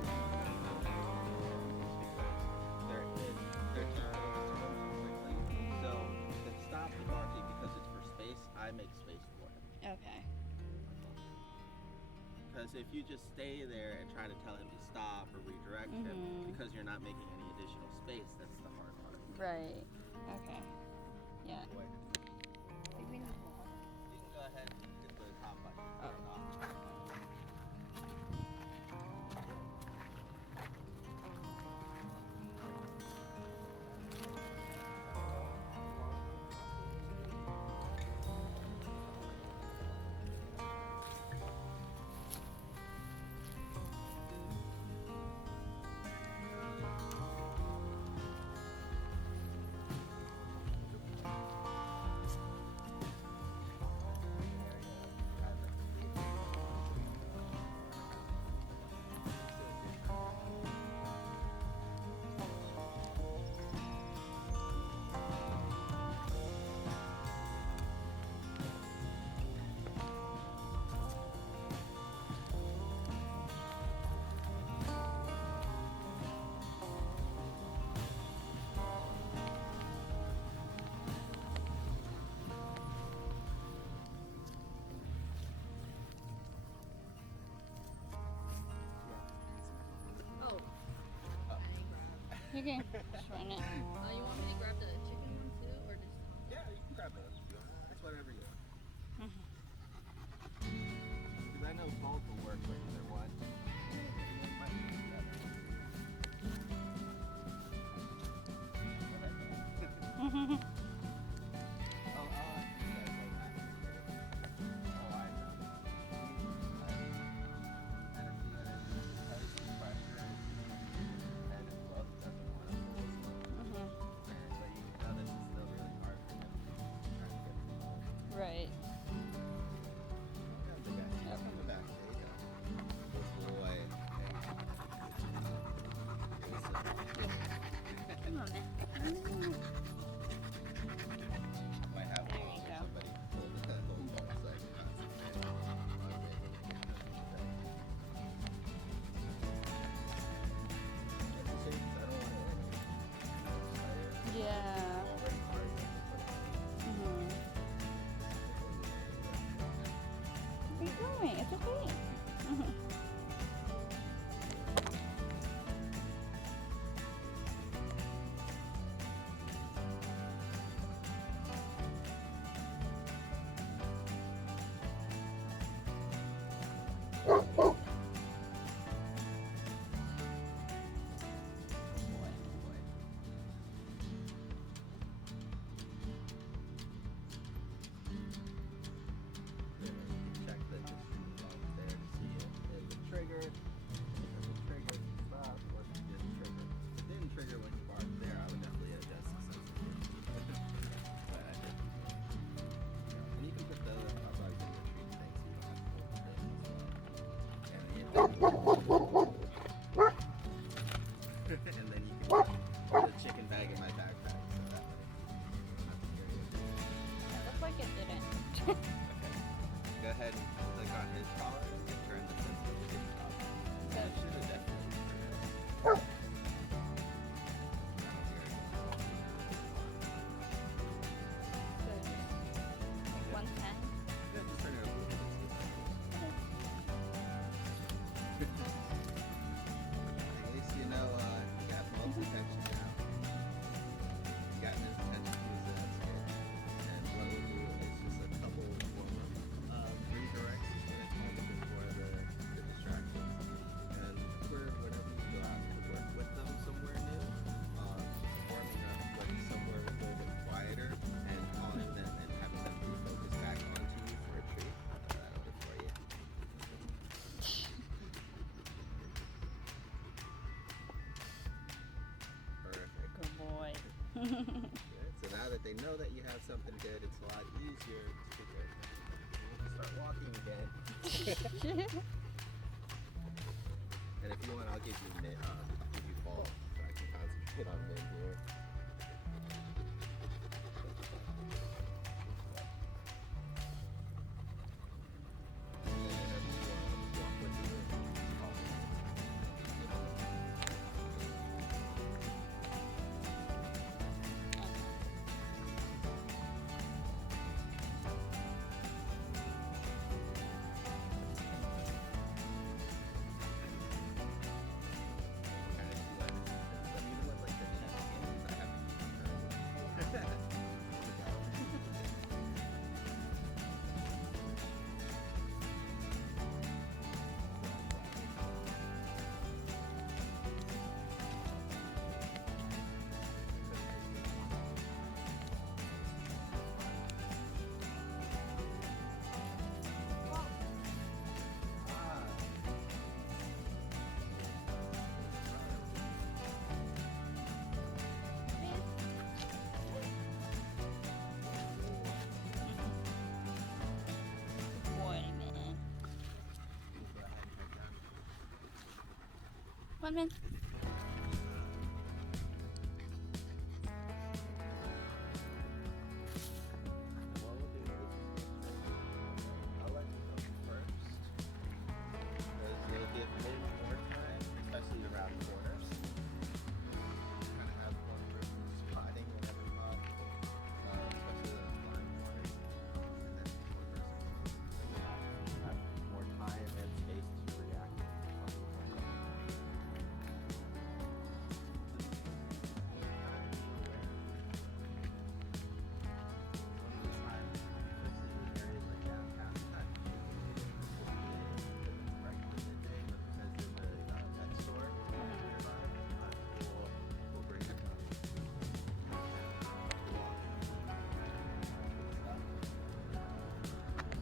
they're turned over quickly. So to stop the barking because it's for space, I make space for him. Okay. Because if you just stay there and try to tell him to stop or redirect him, Mhm. because you're not making any additional space, that's the hard part. Right. Okay. Yeah. Boy. You can go ahead and get the top button. Oh. Turn it off. Oh. You can just run it. You want me to grab the chicken one too, or just? Yeah, you can grab those. It's whatever you want. Because I know both will work for either one. It might be together. Right. Come on, man. Might have There you go. somebody hold the ball Yeah. Mhm. Where are you going? It's okay. Mhm. Check that the shoe belongs there to see if it triggered. If it triggered, stop. Or if it didn't trigger. If it didn't trigger when you barked there, I would definitely adjust the sensitivity. But I didn't. And you can put the bugs in the treat thing so you don't have to hold it as well. And then and then you can put the chicken bag in my backpack so that way you don't have to carry it. It looks like it didn't. Go ahead and click on his collar and turn the sensitivity off. Okay. It should have definitely turned it off. I don't hear it going off. So just 110. Yeah, just turn it up a little bit. At least you know you got most attention now. You got his attention too, so that's good. And what we'll do is just a couple more redirects and target before the distractions. And whenever you go out to work with them somewhere new, warming up like somewhere a little bit quieter and calling them and having them refocus back onto you for a treat. I'll throw that over for you. Perfect. Good boy. Good. So now that they know that you have something good, it's a lot easier to get start walking again. And if you want, I'll give you ball so I can concentrate on Min here. Come on, Min. What we'll do is I'll let you go first. Because it'll give Min more time, especially around corners. Kind of have one person spotting whenever possible, especially the blind corners. And then one person have more time and space to react.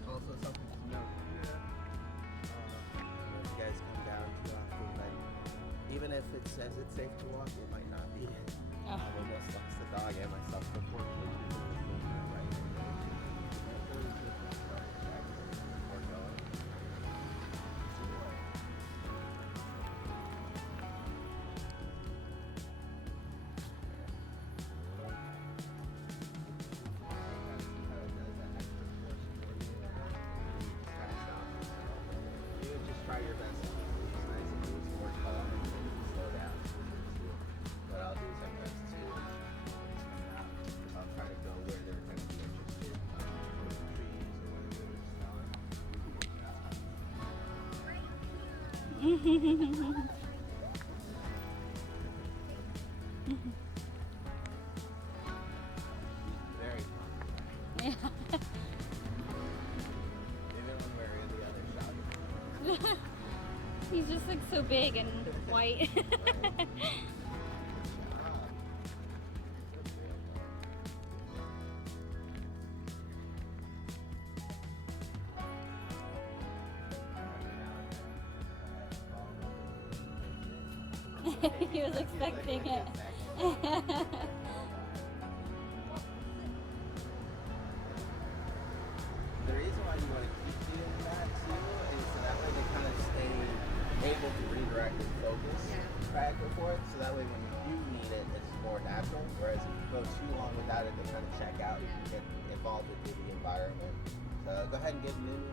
Also, something to note here, I don't know if you guys come down too often, but even if it says it's safe to walk, it might not be. Oh. I've almost lost the dog and myself before. You would just try your best to keep it nice and loose, more calm, and slow down. What I'll do sometimes too is I'll try to go where they're going to be interested, with the trees or whatever they're smelling. Very calm. Yeah. Even when we're in the other shop. He's just like so big and white. He was expecting it. The reason why you want to keep doing that too is so that way they kind of stay able to redirect and focus back and forth. So that way when you do need it, it's more natural. Whereas if you go too long without it, they kind of check out. You can get involved into the environment. So go ahead and give Min to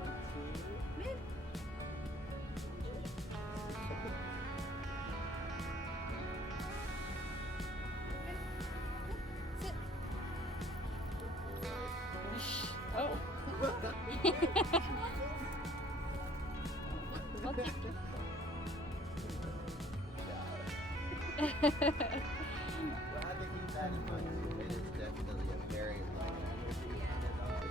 Oh. What's it? We'll have to keep that in mind too. It is definitely a very light energy kind of dog.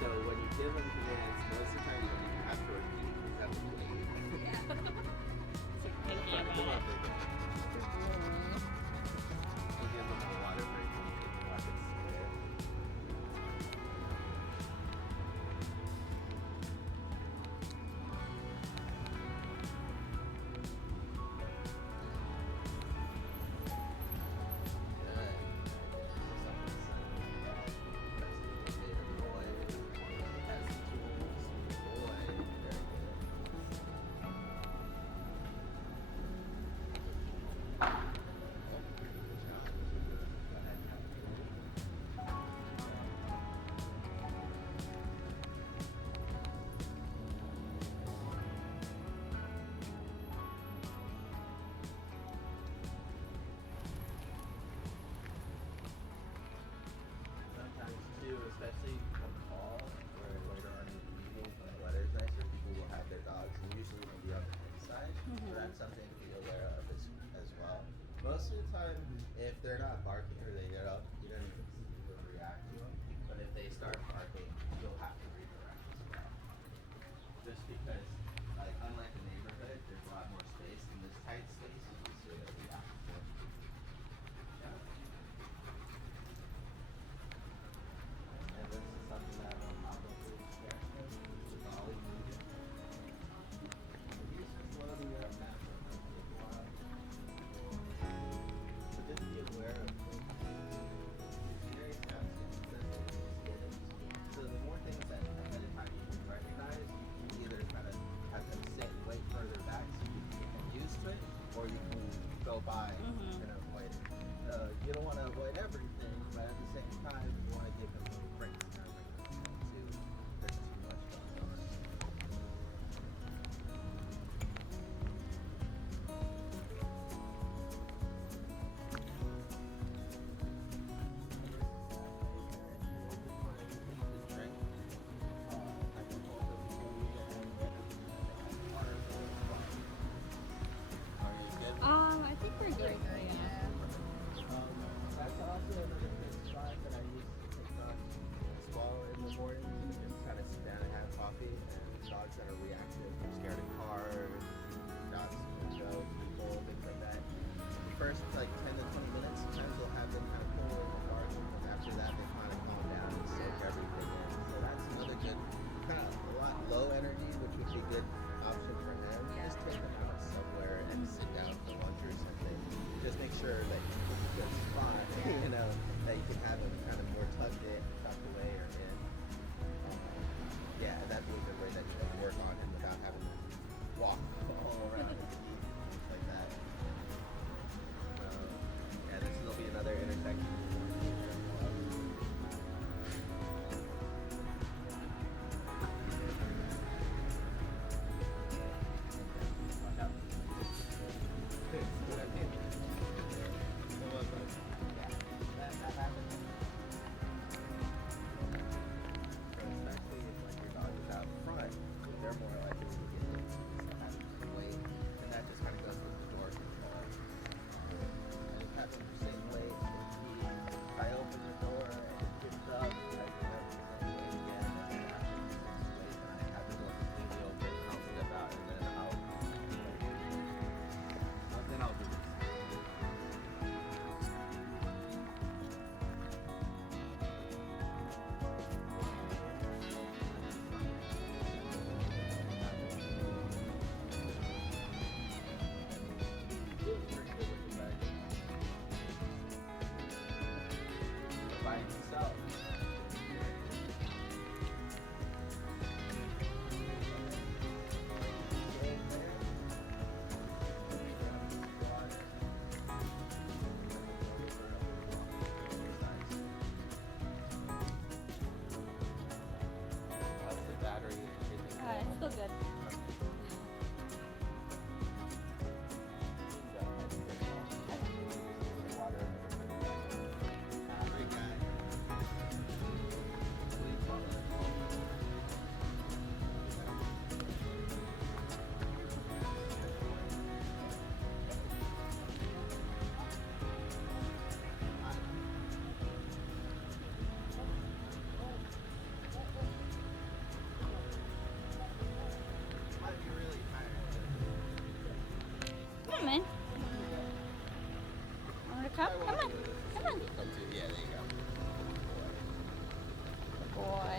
So when you give him commands, most of the time you don't even have to repeat. You just have to wait. Thinking Come about on, it. baby. We'll give him a water break when you take him off his scale. Good.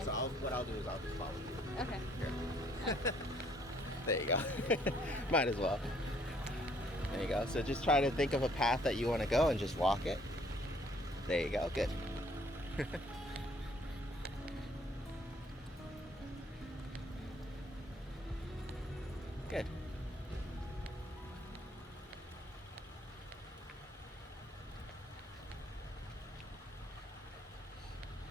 So what I'll do is I'll just follow you. Okay. There you go. Might as well. There you go. So just try to think of a path that you want to go and just walk it. There you go. Good. Good.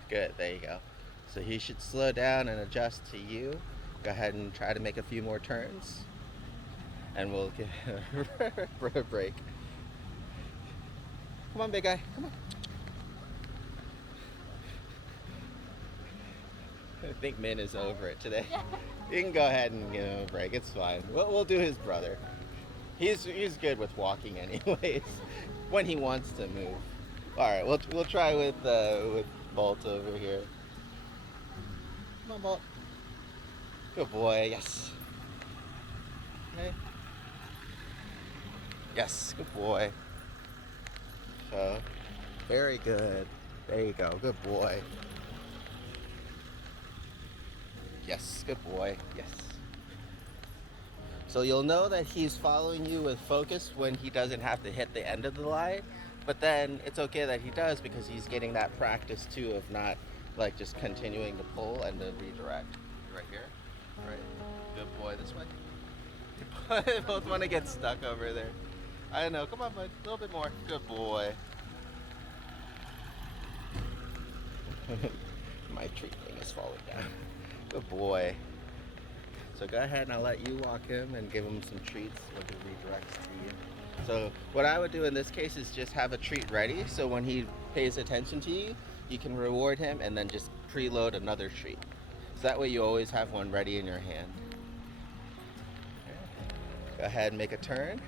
Good. There you go. So he should slow down and adjust to you. Go ahead and try to make a few more turns. And we'll give a break. Come on, big guy. Come on. I think Min is over it today. You can go ahead and give him a break. It's fine. We'll do his brother. He's good with walking anyways. When he wants to move. All right. We'll try with Bolt over here. Come on, Bolt. Good boy. Yes. Okay. Yes. Good boy. So, very good. There you go. Good boy. Yes, good boy. Yes. So you'll know that he's following you with focus when he doesn't have to hit the end of the line, but then it's okay that he does because he's getting that practice too of not like just continuing to pull and then redirect. Right here. Right. Good boy. This way. Both want to get stuck over there. I know. Come on, bud. A little bit more. Good boy. My treat thing is falling down. Good boy. So go ahead and I'll let you walk him and give him some treats when he redirects to you. So what I would do in this case is just have a treat ready so when he pays attention to you, you can reward him and then just preload another treat. So that way you always have one ready in your hand. Go ahead and make a turn.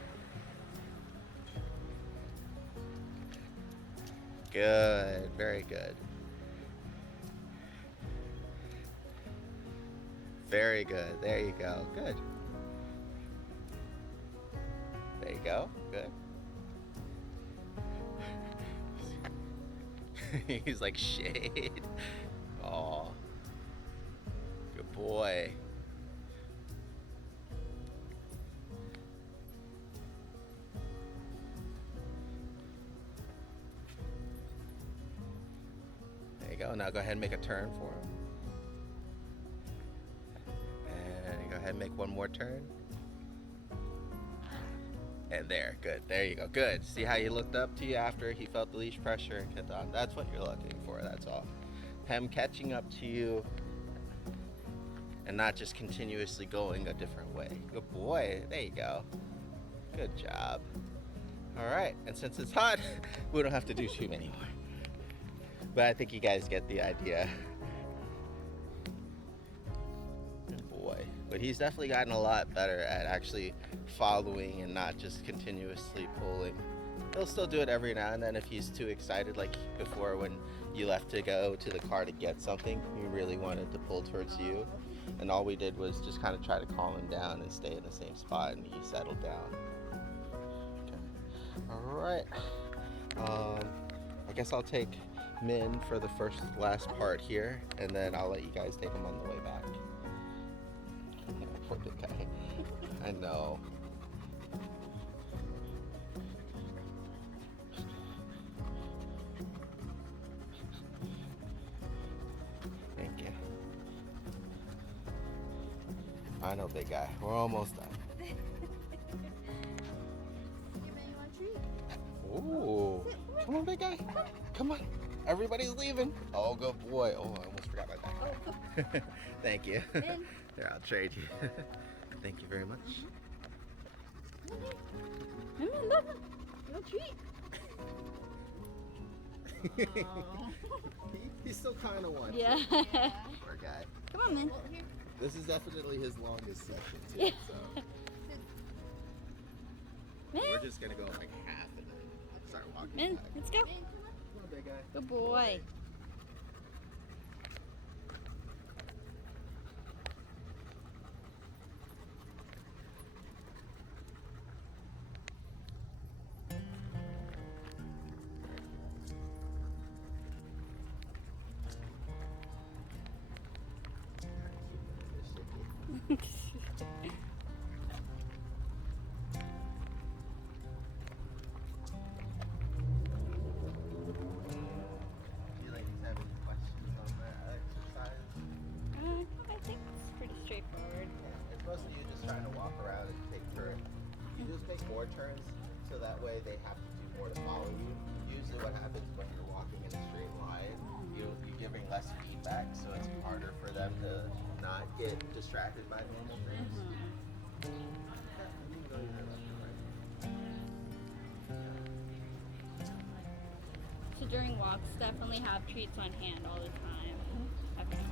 Good, very good. Very good. There you go. Good. There you go. Good. He's like shade. Aw. Good boy. There you go. Now go ahead and make a turn for him. Go ahead and make one more turn. And there, good. There you go. Good. See how he looked up to you after he felt the leash pressure and kept on. That's what you're looking for. That's all. Him catching up to you and not just continuously going a different way. Good boy. There you go. Good job. All right. And since it's hot, we don't have to do too many more. But I think you guys get the idea. But he's definitely gotten a lot better at actually following and not just continuously pulling. He'll still do it every now and then if he's too excited, like before when you left to go to the car to get something. He really wanted to pull towards you. And all we did was just kind of try to calm him down and stay in the same spot and he settled down. Okay. All right. I guess I'll take Min for the last part here and then I'll let you guys take him on the way back. Poor big guy. I know. Thank you. I know, big guy. We're almost done. Ooh. Come on, big guy. Come on. Everybody's leaving. Oh, good boy. Oh, I almost forgot my backpack. Thank you. There, I'll trade you. Thank you very much. No treat. He's still kind of one. Yeah. Poor guy. Come on, man. This is definitely his longest session too. Yeah. So we're just gonna go like half and then start walking Min, back. let's go. Come on, big guy. Good boy. Do you ladies have any questions on that exercise? I think it's pretty straightforward. It's mostly you just trying to walk around and take turns. You just take more turns so that way they have to do more to follow you. Usually what happens when you're walking in a straight line, you're giving less feedback, so it's harder for them to not get distracted by normal things. Yeah, you can go either left or right. So during walks, definitely have treats on hand all the time. Okay.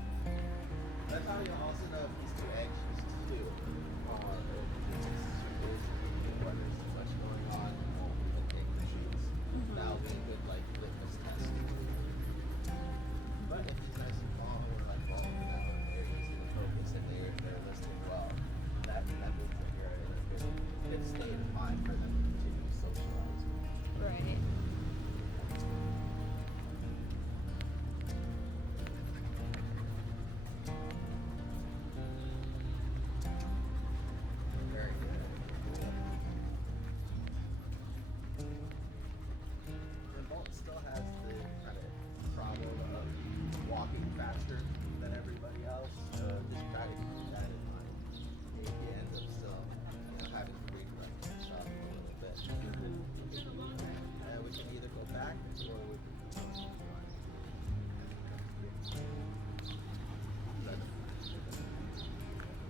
That's how you'll also know if he's too anxious too. Or if he's just too busy or there's too much going on and take the treats. That'll be a good like litmus test. But if he's nice and calm or like falling down and they're easy to focus and they're listening well, that means that you're in a good state of mind for them to continue socializing. Right. Very good. And Bolt still has the kind of problem of walking faster than everybody else. So just try to keep that in mind. He ends up still having to redirect himself a little bit. We can either go back or we can go front.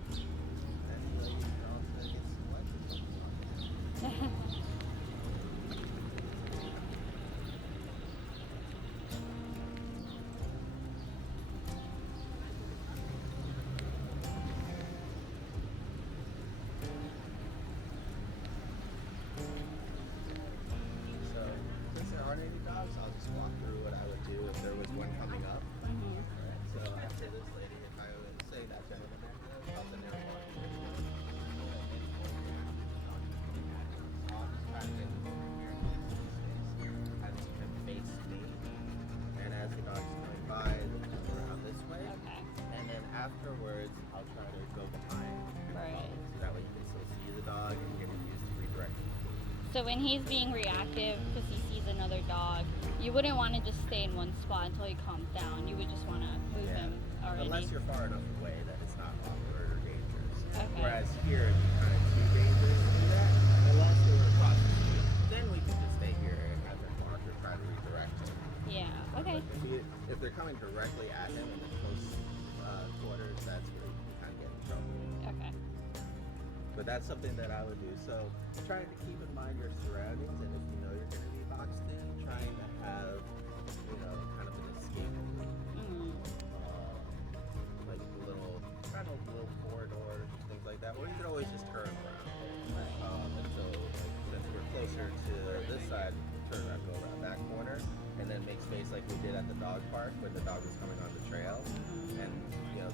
Anyway, you can also get some lunch or something on there. So, since there aren't any dogs, I'll just walk through what I would do if there was one coming up. Mhm. Alright, so after this lady, if I would say that gentleman there, up in there walking, I'll just try to get him over here and get into his face, have him face me, and as the dog's coming by, then come around this way, Okay. and then afterwards, I'll try to go behind, Right. so that way you can still see the dog and get him used to redirecting. So when he's being reactive because he sees another dog, you wouldn't want to just stay in one spot until he calms down. You would just want to move Yeah. him already. Unless you're far enough away that it's not awkward or dangerous. Okay. Whereas here, it'd be kind of too dangerous to do that. Unless we were across the street, then we can just stay here and have him walk or try to redirect him. Yeah. Okay. But if they're coming directly at him in the close quarters, that's where you can kind of get in trouble. Okay. But that's something that I would do. So trying to keep in mind your surroundings, and if you know you're going to be boxed in, trying to have, kind of an escape route. Mm. Like kind of little corridors, things like that, or you can always just turn around. And so, since we're closer to this side, turn around, go around that corner, and then make space like we did at the dog park when the dog was coming on the trail. And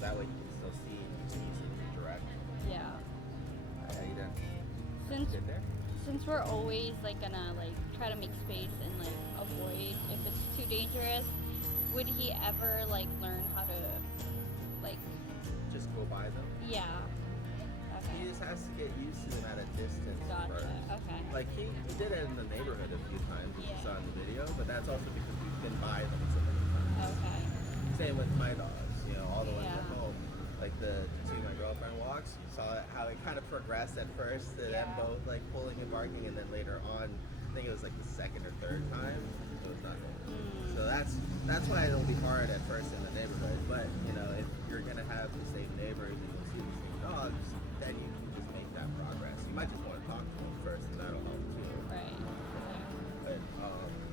that way you can still see and you can easily redirect. Yeah. How you doing? Since Get there? since we're always gonna try to make space and avoid if it's too dangerous, would he ever learn how to Just go by them. yeah. He Okay. just has to get used to them at a distance Gotcha. first. Okay. Like he did it in the neighborhood a few times, as you Yeah. saw in the video, but that's also because we've been by them so many times. Okay. Same with my dogs, all the ones at Yeah. home. Like the two my girlfriend walks, you saw how it kind of progressed at first to them Yeah. both pulling and barking, and then later on, I think it was the second or third time, it was nothing. Mm. So that's why it'll be hard at first in the neighborhood. But if you're gonna have the same neighbors and you'll see the same dogs, then you can just make that progress. You might just want to talk to them first, and that'll help too. Right. Okay. But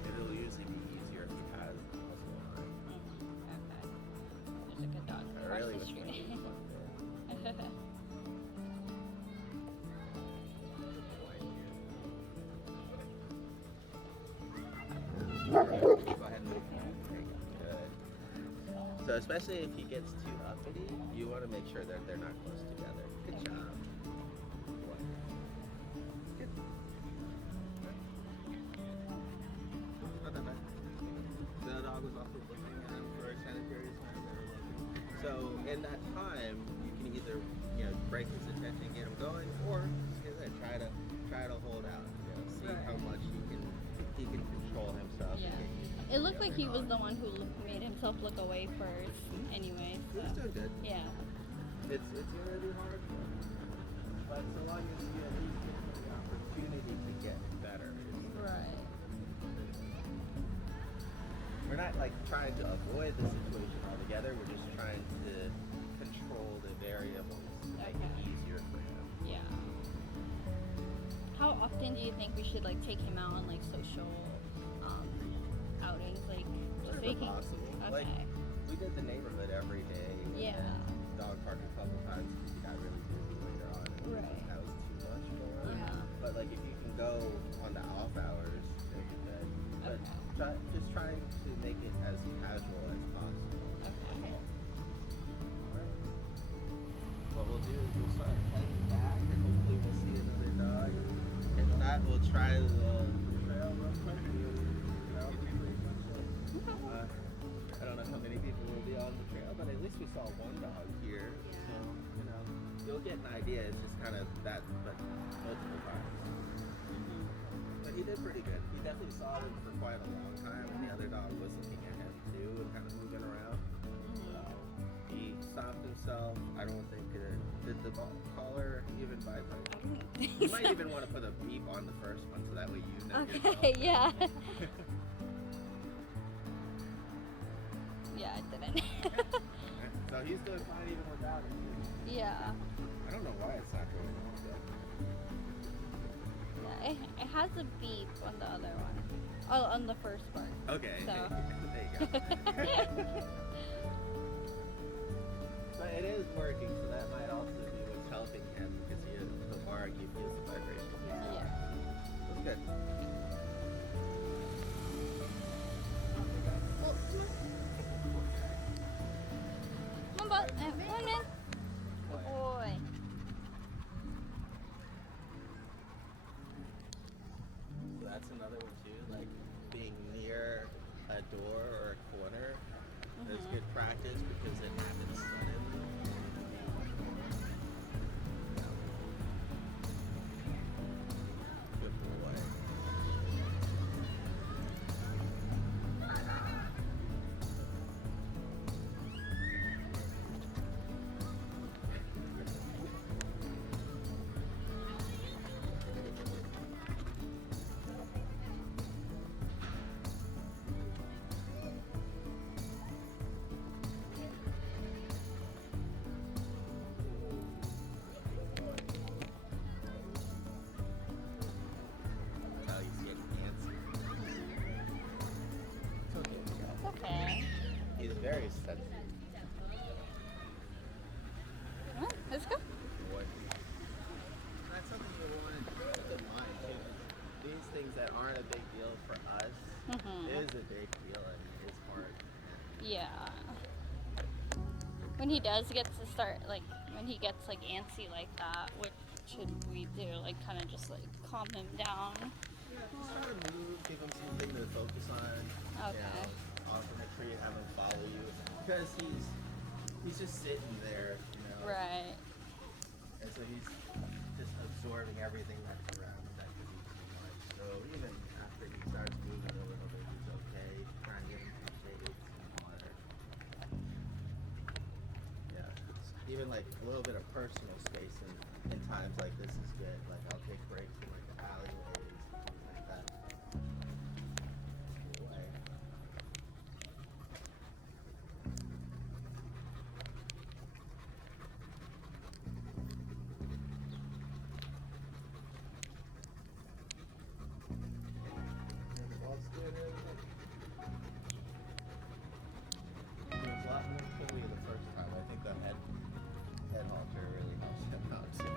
it'll usually be easier if you have also on. Okay. There's a good dog I across really the wish street. my was up there. Go ahead and move. There you go. Good. So especially if he gets too uppity, you want to make sure that they're not close together. Good job. Good. Not that bad. The dog was also looking at him for extended periods of time. They were looking. So in that time, you can can either, you know, break his attention, get him going, or like I said, try to hold out. You know, see how Right. much he can control himself. Yeah. And get used to It looked the like other he was dog. the one who made himself look away first. Anyway, He so was doing good. yeah. It's gonna be hard, but so long as you at least give him the opportunity to get better. Right. We're not like trying to avoid the situation altogether. We're just trying to control the variables to make it Okay. easier for him. Yeah. How often do you think we should like take him out on like social outings, like just so he Whenever can? possible. Okay. Like we did the neighborhood every day. and Yeah. then Dog park a couple times because he got really busy later on. And Right. that was too much for him. Yeah. But like if you can go on the off hours, then you could. But Okay. just trying to make it as casual as possible. Okay. What we'll do is we'll start heading back and hopefully we'll see another dog. If not, we'll try the trail real quick. I don't know how many people will be on the trail, but at least we saw one dog here. So, you know, you'll get an idea. It's just kind of that, but multiple times. But he did pretty good. He definitely saw him for quite a long time, and the other dog was looking at him too and kind of moving around. So he stopped himself. I don't think did the caller even bite him. You might even want to put a beep on the first one so that way you know. Okay. Yeah. Yeah, I didn't. So he's doing fine even without it. Yeah. I don't know why it's not going on. Yeah. It has a beep on the other one. Oh, on the first part. Okay. So. There you go. But it is working, so that might also be what's helping him because the mark, he feels the vibration. Yeah. That's good. Well, come on, bud. Come on, man. Good boy. So that's another one too, like being near a door or a corner. That's good practice because it happens suddenly. Good boy. Now he's getting antsy. Okay. He's very sensitive. Come on, let's go. Boy. That's something you want to keep in mind too. These things that aren't a big deal for us is a big deal in his heart. Yeah. When he does get to start, like, when he gets, like, antsy like that, what should we do? Like, kind of just, like, calm him down? Yeah, just try to move, give him something to focus on. Okay. You know, offer him a treat, have him follow you. Because he's just sitting there, you know. Right. And so he's just absorbing everything that's around him that could be too much. So even after he starts moving a little bit, he's okay. Try and give him some shade, some water. Yeah. Even like a little bit of personal space in times like this is good. Like I'll take breaks in like the alleyways, things like that. Boy. What's good, everything? It was a lot more clearly the first time. I think the head halter really helps him out too.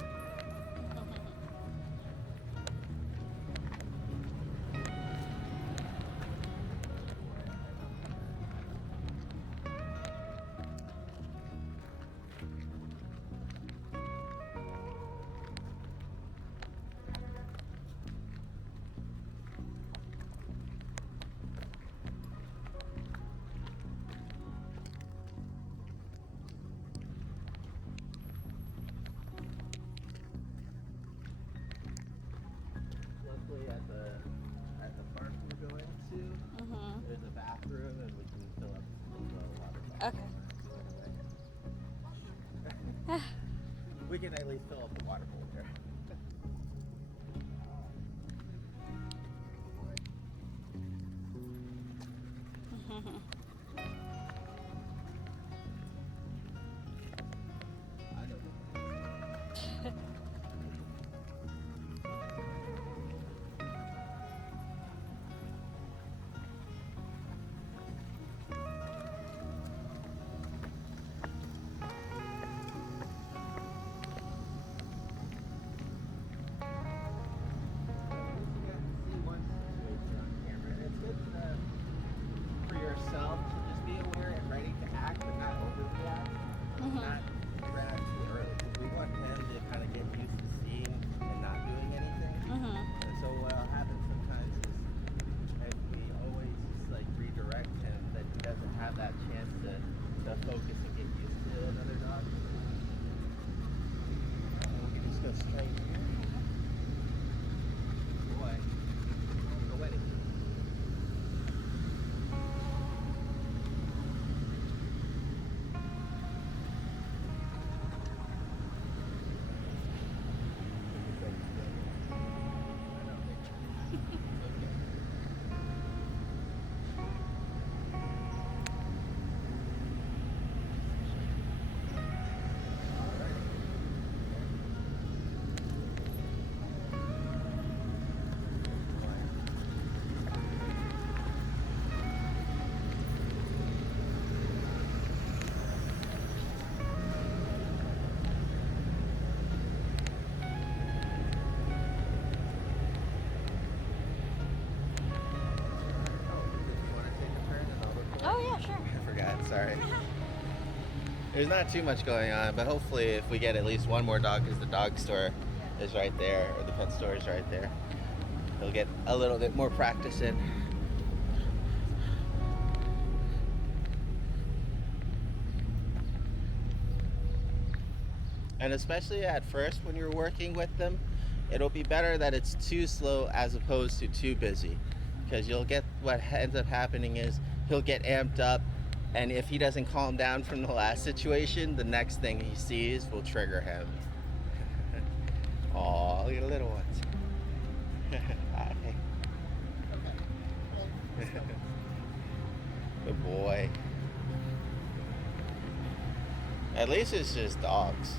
We can at least fill up the water bowl here. I know. See one situation on camera. It's good for yourself to just be aware and ready to act, but not overreact. Not react too early. 'Cause we want him to kind of get used to seeing and not doing anything. And so what'll happen sometimes is if we always just like redirect him, that he doesn't have that chance to focus and get used to another dog. And we can just go straight here. Boy, go away. Oh yeah, sure. I forgot, sorry. There's not too much going on, but hopefully if we get at least one more dog, because the dog store is right there, or the pet store is right there, he'll get a little bit more practice in. And especially at first when you're working with them, it'll be better that it's too slow as opposed to too busy. Because you'll get, what ends up happening is he'll get amped up, and if he doesn't calm down from the last situation, the next thing he sees will trigger him. Aw, look at the little ones. Hi. Good boy. At least it's just dogs.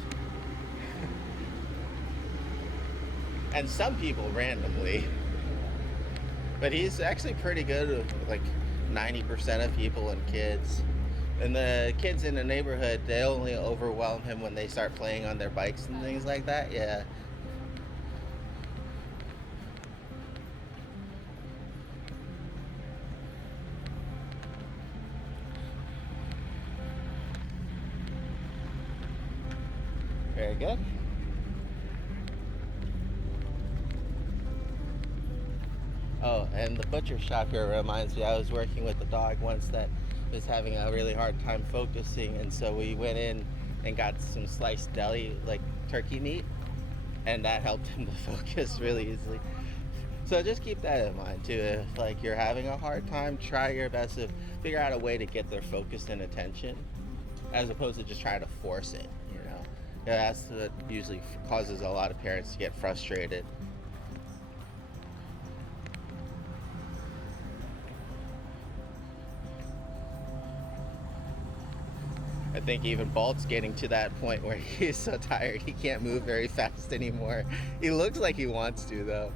And some people randomly. But he's actually pretty good with like 90% of people and kids. And the kids in the neighborhood, they only overwhelm him when they start playing on their bikes and things like that. Yeah. Very good. Oh, and the butcher shop here reminds me, I was working with a dog once that was having a really hard time focusing, and so we went in and got some sliced deli, like turkey meat, and that helped him to focus really easily. So just keep that in mind too. If like you're having a hard time, try your best to figure out a way to get their focus and attention, as opposed to just trying to force it, you know. Yeah, that's what usually causes a lot of parents to get frustrated. I think even Balt's getting to that point where he's so tired he can't move very fast anymore. He looks like he wants to though.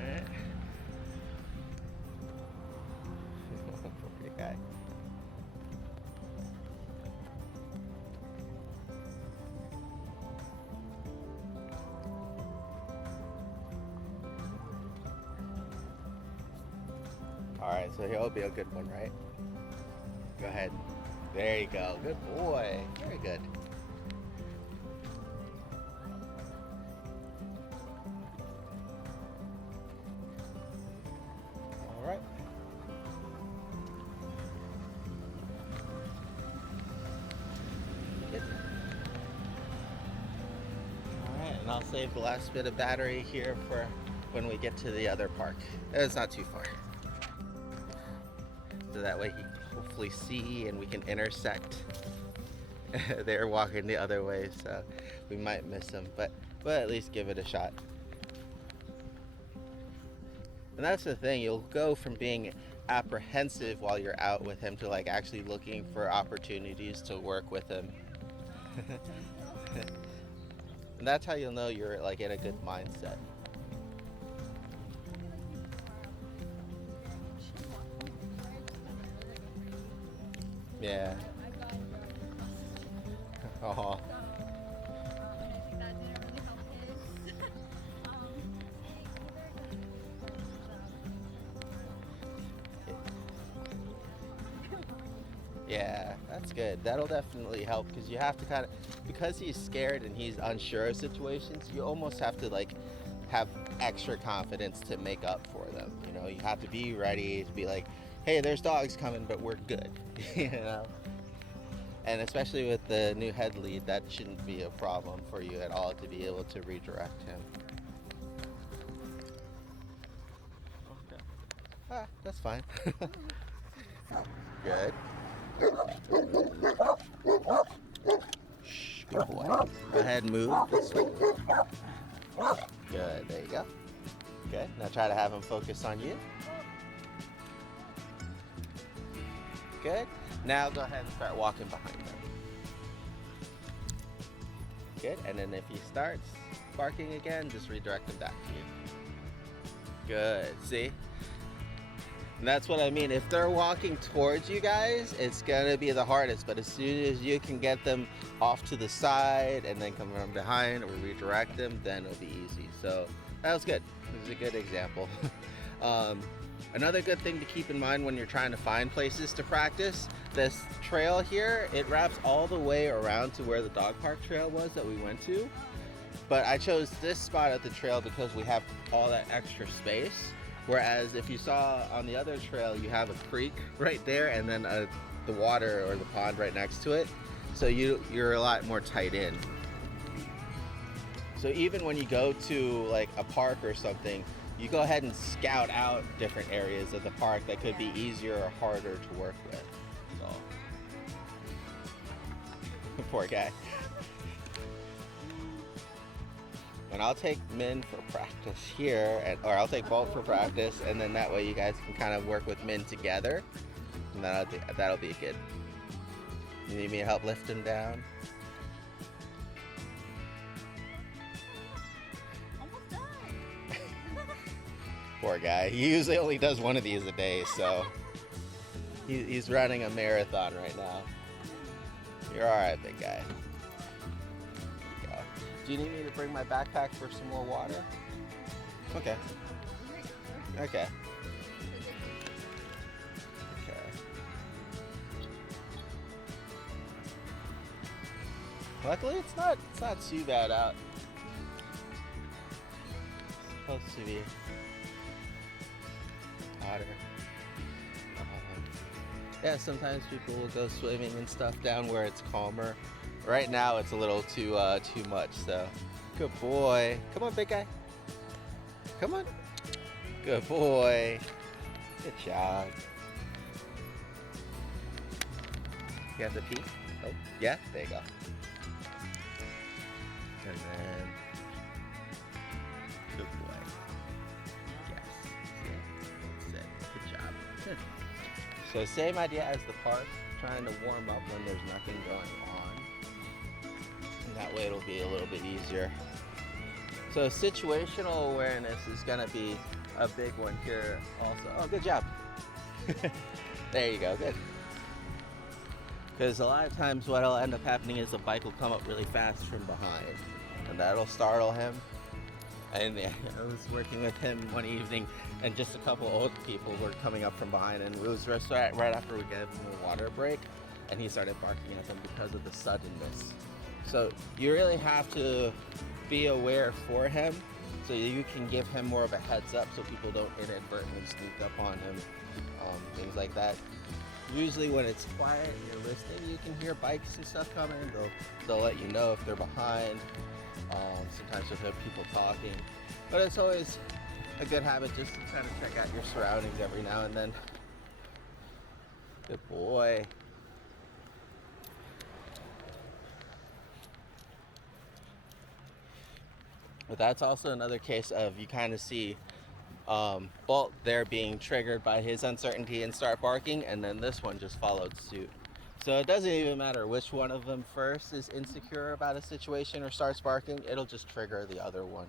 Alright. Poor guy. Alright, so he'll be a good one, right? Go ahead. There you go. Good boy. Very good. Alright. Good. Alright, and I'll save the last bit of battery here for when we get to the other park. It's not too far. So that way he can hopefully see and we can intersect. They're walking the other way, so we might miss him, but we'll at least give it a shot. And that's the thing, you'll go from being apprehensive while you're out with him to like actually looking for opportunities to work with him. And that's how you'll know you're like in a good mindset. Yeah. Oh. Yeah, that's good. That'll definitely help because you have to kind of, because he's scared and he's unsure of situations, you almost have to like have extra confidence to make up for them. You know, you have to be ready to be like, hey, there's dogs coming, but we're good. You know? And especially with the new head lead, that shouldn't be a problem for you at all to be able to redirect him. Okay. Ah, that's fine. Good. Shh, good boy. Go ahead and move this way. Good, there you go. Okay, now try to have him focus on you. Good. Now go ahead and start walking behind him. Good, and then if he starts barking again, just redirect him back to you. Good, see? And that's what I mean. If they're walking towards you guys, it's gonna be the hardest, but as soon as you can get them off to the side and then come from behind or redirect them, then it'll be easy. So that was good. This is a good example. Another good thing to keep in mind when you're trying to find places to practice, this trail here, it wraps all the way around to where the dog park trail was that we went to. But I chose this spot at the trail because we have all that extra space. Whereas if you saw on the other trail, you have a creek right there and then the water or the pond right next to it. So you're a lot more tight in. So even when you go to like a park or something, you go ahead and scout out different areas of the park that could be easier or harder to work with. So. Poor guy. And I'll take Min for practice here, or I'll take Bolt for practice, and then that way you guys can kind of work with Min together, and that'll be good. You need me to help lift him down? Almost done. Poor guy. He usually only does one of these a day, so he's running a marathon right now. You're all right, big guy. Do you need me to bring my backpack for some more water? Okay. Okay. Okay. Luckily, it's not too bad out. It's supposed to be hotter. Yeah, sometimes people will go swimming and stuff down where it's calmer. Right now it's a little too much, so good boy. Come on, big guy. Come on. Good boy. Good job. You have to pee? Oh, yeah? There you go. And then good boy. Yes. That's it. Good job. Good. So same idea as the park, trying to warm up when there's nothing going on. That way it'll be a little bit easier. So situational awareness is gonna be a big one here also. Oh, good job. There you go, good. Because a lot of times what'll end up happening is the bike will come up really fast from behind and that'll startle him. And I was working with him one evening and just a couple old people were coming up from behind and it was right after we gave him a water break and he started barking at them because of the suddenness. So you really have to be aware for him so you can give him more of a heads up so people don't inadvertently sneak up on him, things like that. Usually when it's quiet and you're listening, you can hear bikes and stuff coming. They'll let you know if they're behind. Sometimes you'll hear people talking. But it's always a good habit just to kind of check out your surroundings every now and then. Good boy. But that's also another case of you kind of see Bolt there being triggered by his uncertainty and start barking, and then this one just followed suit. So it doesn't even matter which one of them first is insecure about a situation or starts barking, it'll just trigger the other one.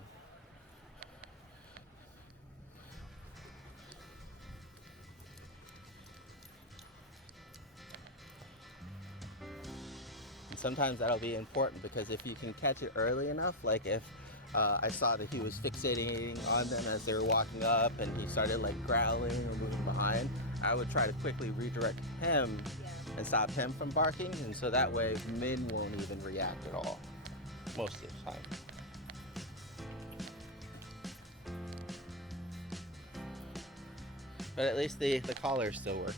And sometimes that'll be important because if you can catch it early enough, like if I saw that he was fixating on them as they were walking up and he started like growling or moving behind, I would try to quickly redirect him and stop him from barking, and so that way Min won't even react at all, most of the time. But at least the collars still work.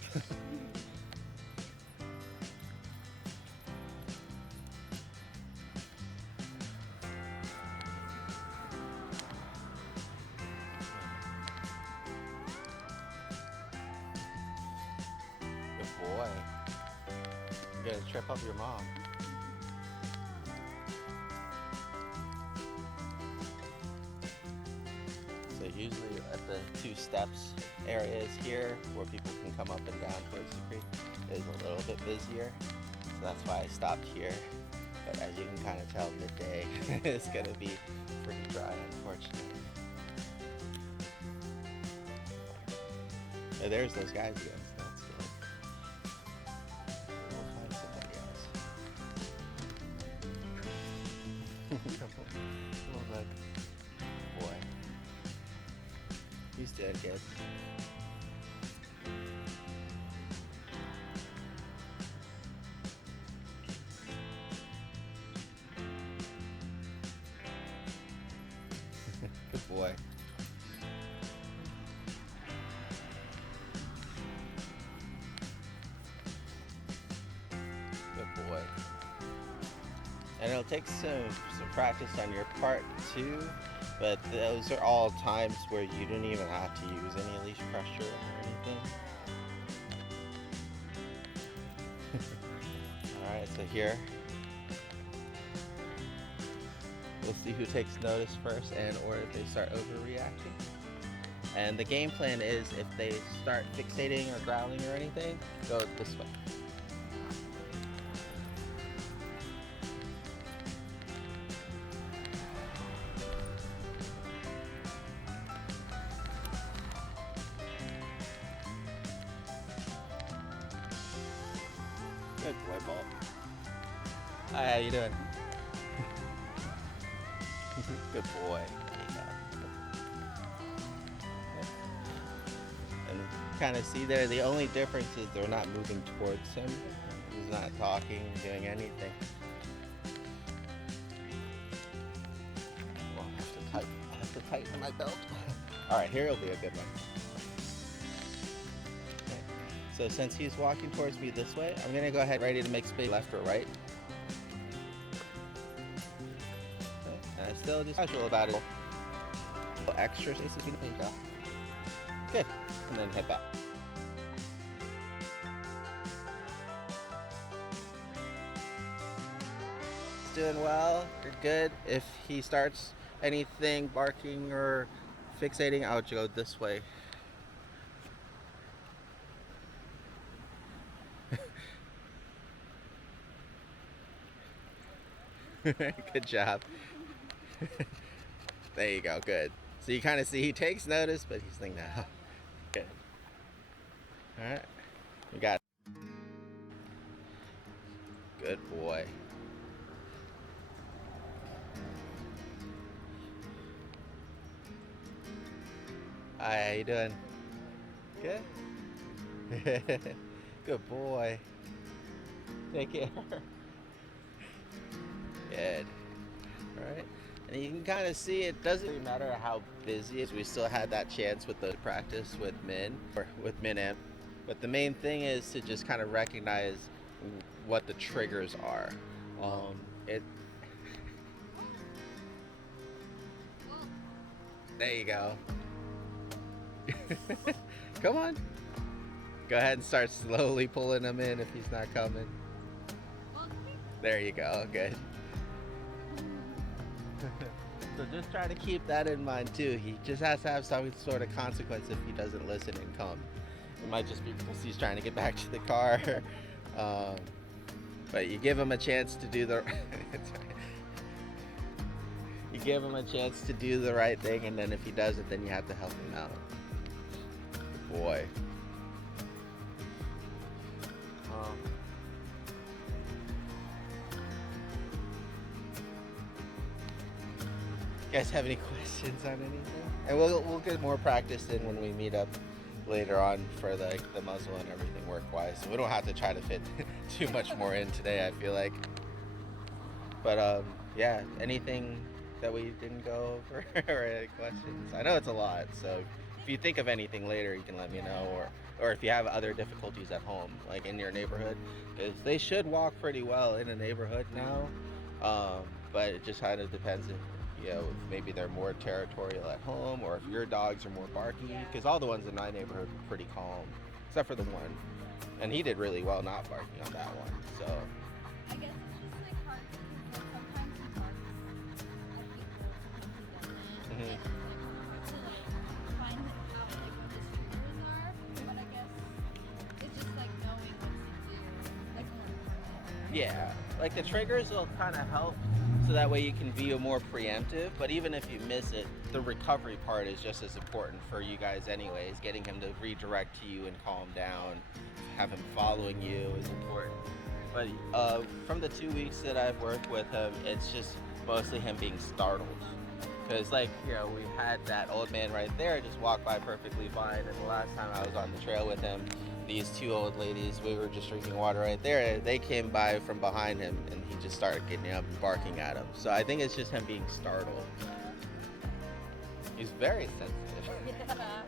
Good boy. You're gonna trip up your mom. So usually at the 2 steps areas here where people can come up and down towards the creek is a little bit busier. So that's why I stopped here. But as you can kind of tell, midday it's gonna be pretty dry, unfortunately. Oh, there's those guys again. So that's good. We'll find somebody else. Come on, bud. Boy. He's doing good. Good boy. Good boy. And it'll take some practice on your part too, but those are all times where you didn't even have to use any leash pressure or anything. Alright, so here we'll see who takes notice first and or if they start overreacting. And the game plan is if they start fixating or growling or anything, go this way. Good boy, Bolt. Hi, how you doing? Good boy. There you go. And kind of see there, the only difference is they're not moving towards him. He's not talking, doing anything. Well, I have to tighten my belt. All right, here will be a good one. Okay. So since he's walking towards me this way, I'm gonna go ahead, ready to make space left or right. And I still just casual about it. Extra spaces we can go. Good. And then head back. He's doing well. You're good. If he starts anything barking or fixating, I would go this way. Good job. There you go, good. So you kind of see he takes notice, but he's like, no. Good. Alright, you got it. Good boy. Hi, how you doing? Good? Good boy. Take care. Good. Alright. And you can kind of see it doesn't really matter how busy it is. We still had that chance with the practice with Min, or with Min. But the main thing is to just kind of recognize what the triggers are. There you go. Come on. Go ahead and start slowly pulling him in if he's not coming. There you go. Good. So just try to keep that in mind too. He just has to have some sort of consequence if he doesn't listen and come. It might just be because he's trying to get back to the car. But you give him a chance to do the you give him a chance to do the right thing, and then if he doesn't, then you have to help him out. Good boy. You guys have any questions on anything? And we'll get more practice in when we meet up later on for the muzzle and everything work-wise. So we don't have to try to fit too much more in today, I feel like. But yeah, anything that we didn't go over or any questions? I know it's a lot, so if you think of anything later, you can let me know, or if you have other difficulties at home, like in your neighborhood, because they should walk pretty well in a neighborhood now, but it just kind of depends if, you know, if maybe they're more territorial at home, or if your dogs are more barky, because all the ones in my neighborhood were pretty calm, except for the one, and he did really well not barking on that one, so. I guess it's just like hard because like sometimes he barks at people, sometimes he doesn't. Mhm. It's like hard to like find out like what his triggers are, but I guess it's just like knowing what to do. Like Yeah, like the triggers will kind of help, so that way you can be more preemptive, but even if you miss it, the recovery part is just as important for you guys anyways. Getting him to redirect to you and calm down, have him following you is important. But from the 2 weeks that I've worked with him, it's just mostly him being startled. Because like, you know, we had that old man right there just walk by perfectly fine, and the last time I was on the trail with him, these two old ladies, we were just drinking water right there, they came by from behind him and he just started getting up and barking at him. So I think it's just him being startled. He's very sensitive. yeah.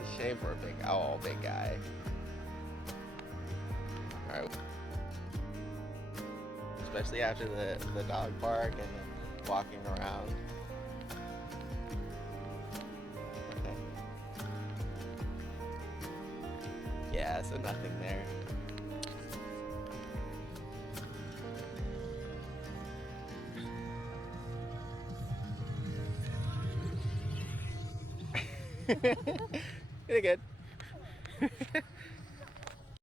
It's a shame for a big guy. Alright. Especially after the dog bark and the walking around. Okay. Yeah, so nothing there. Pretty good.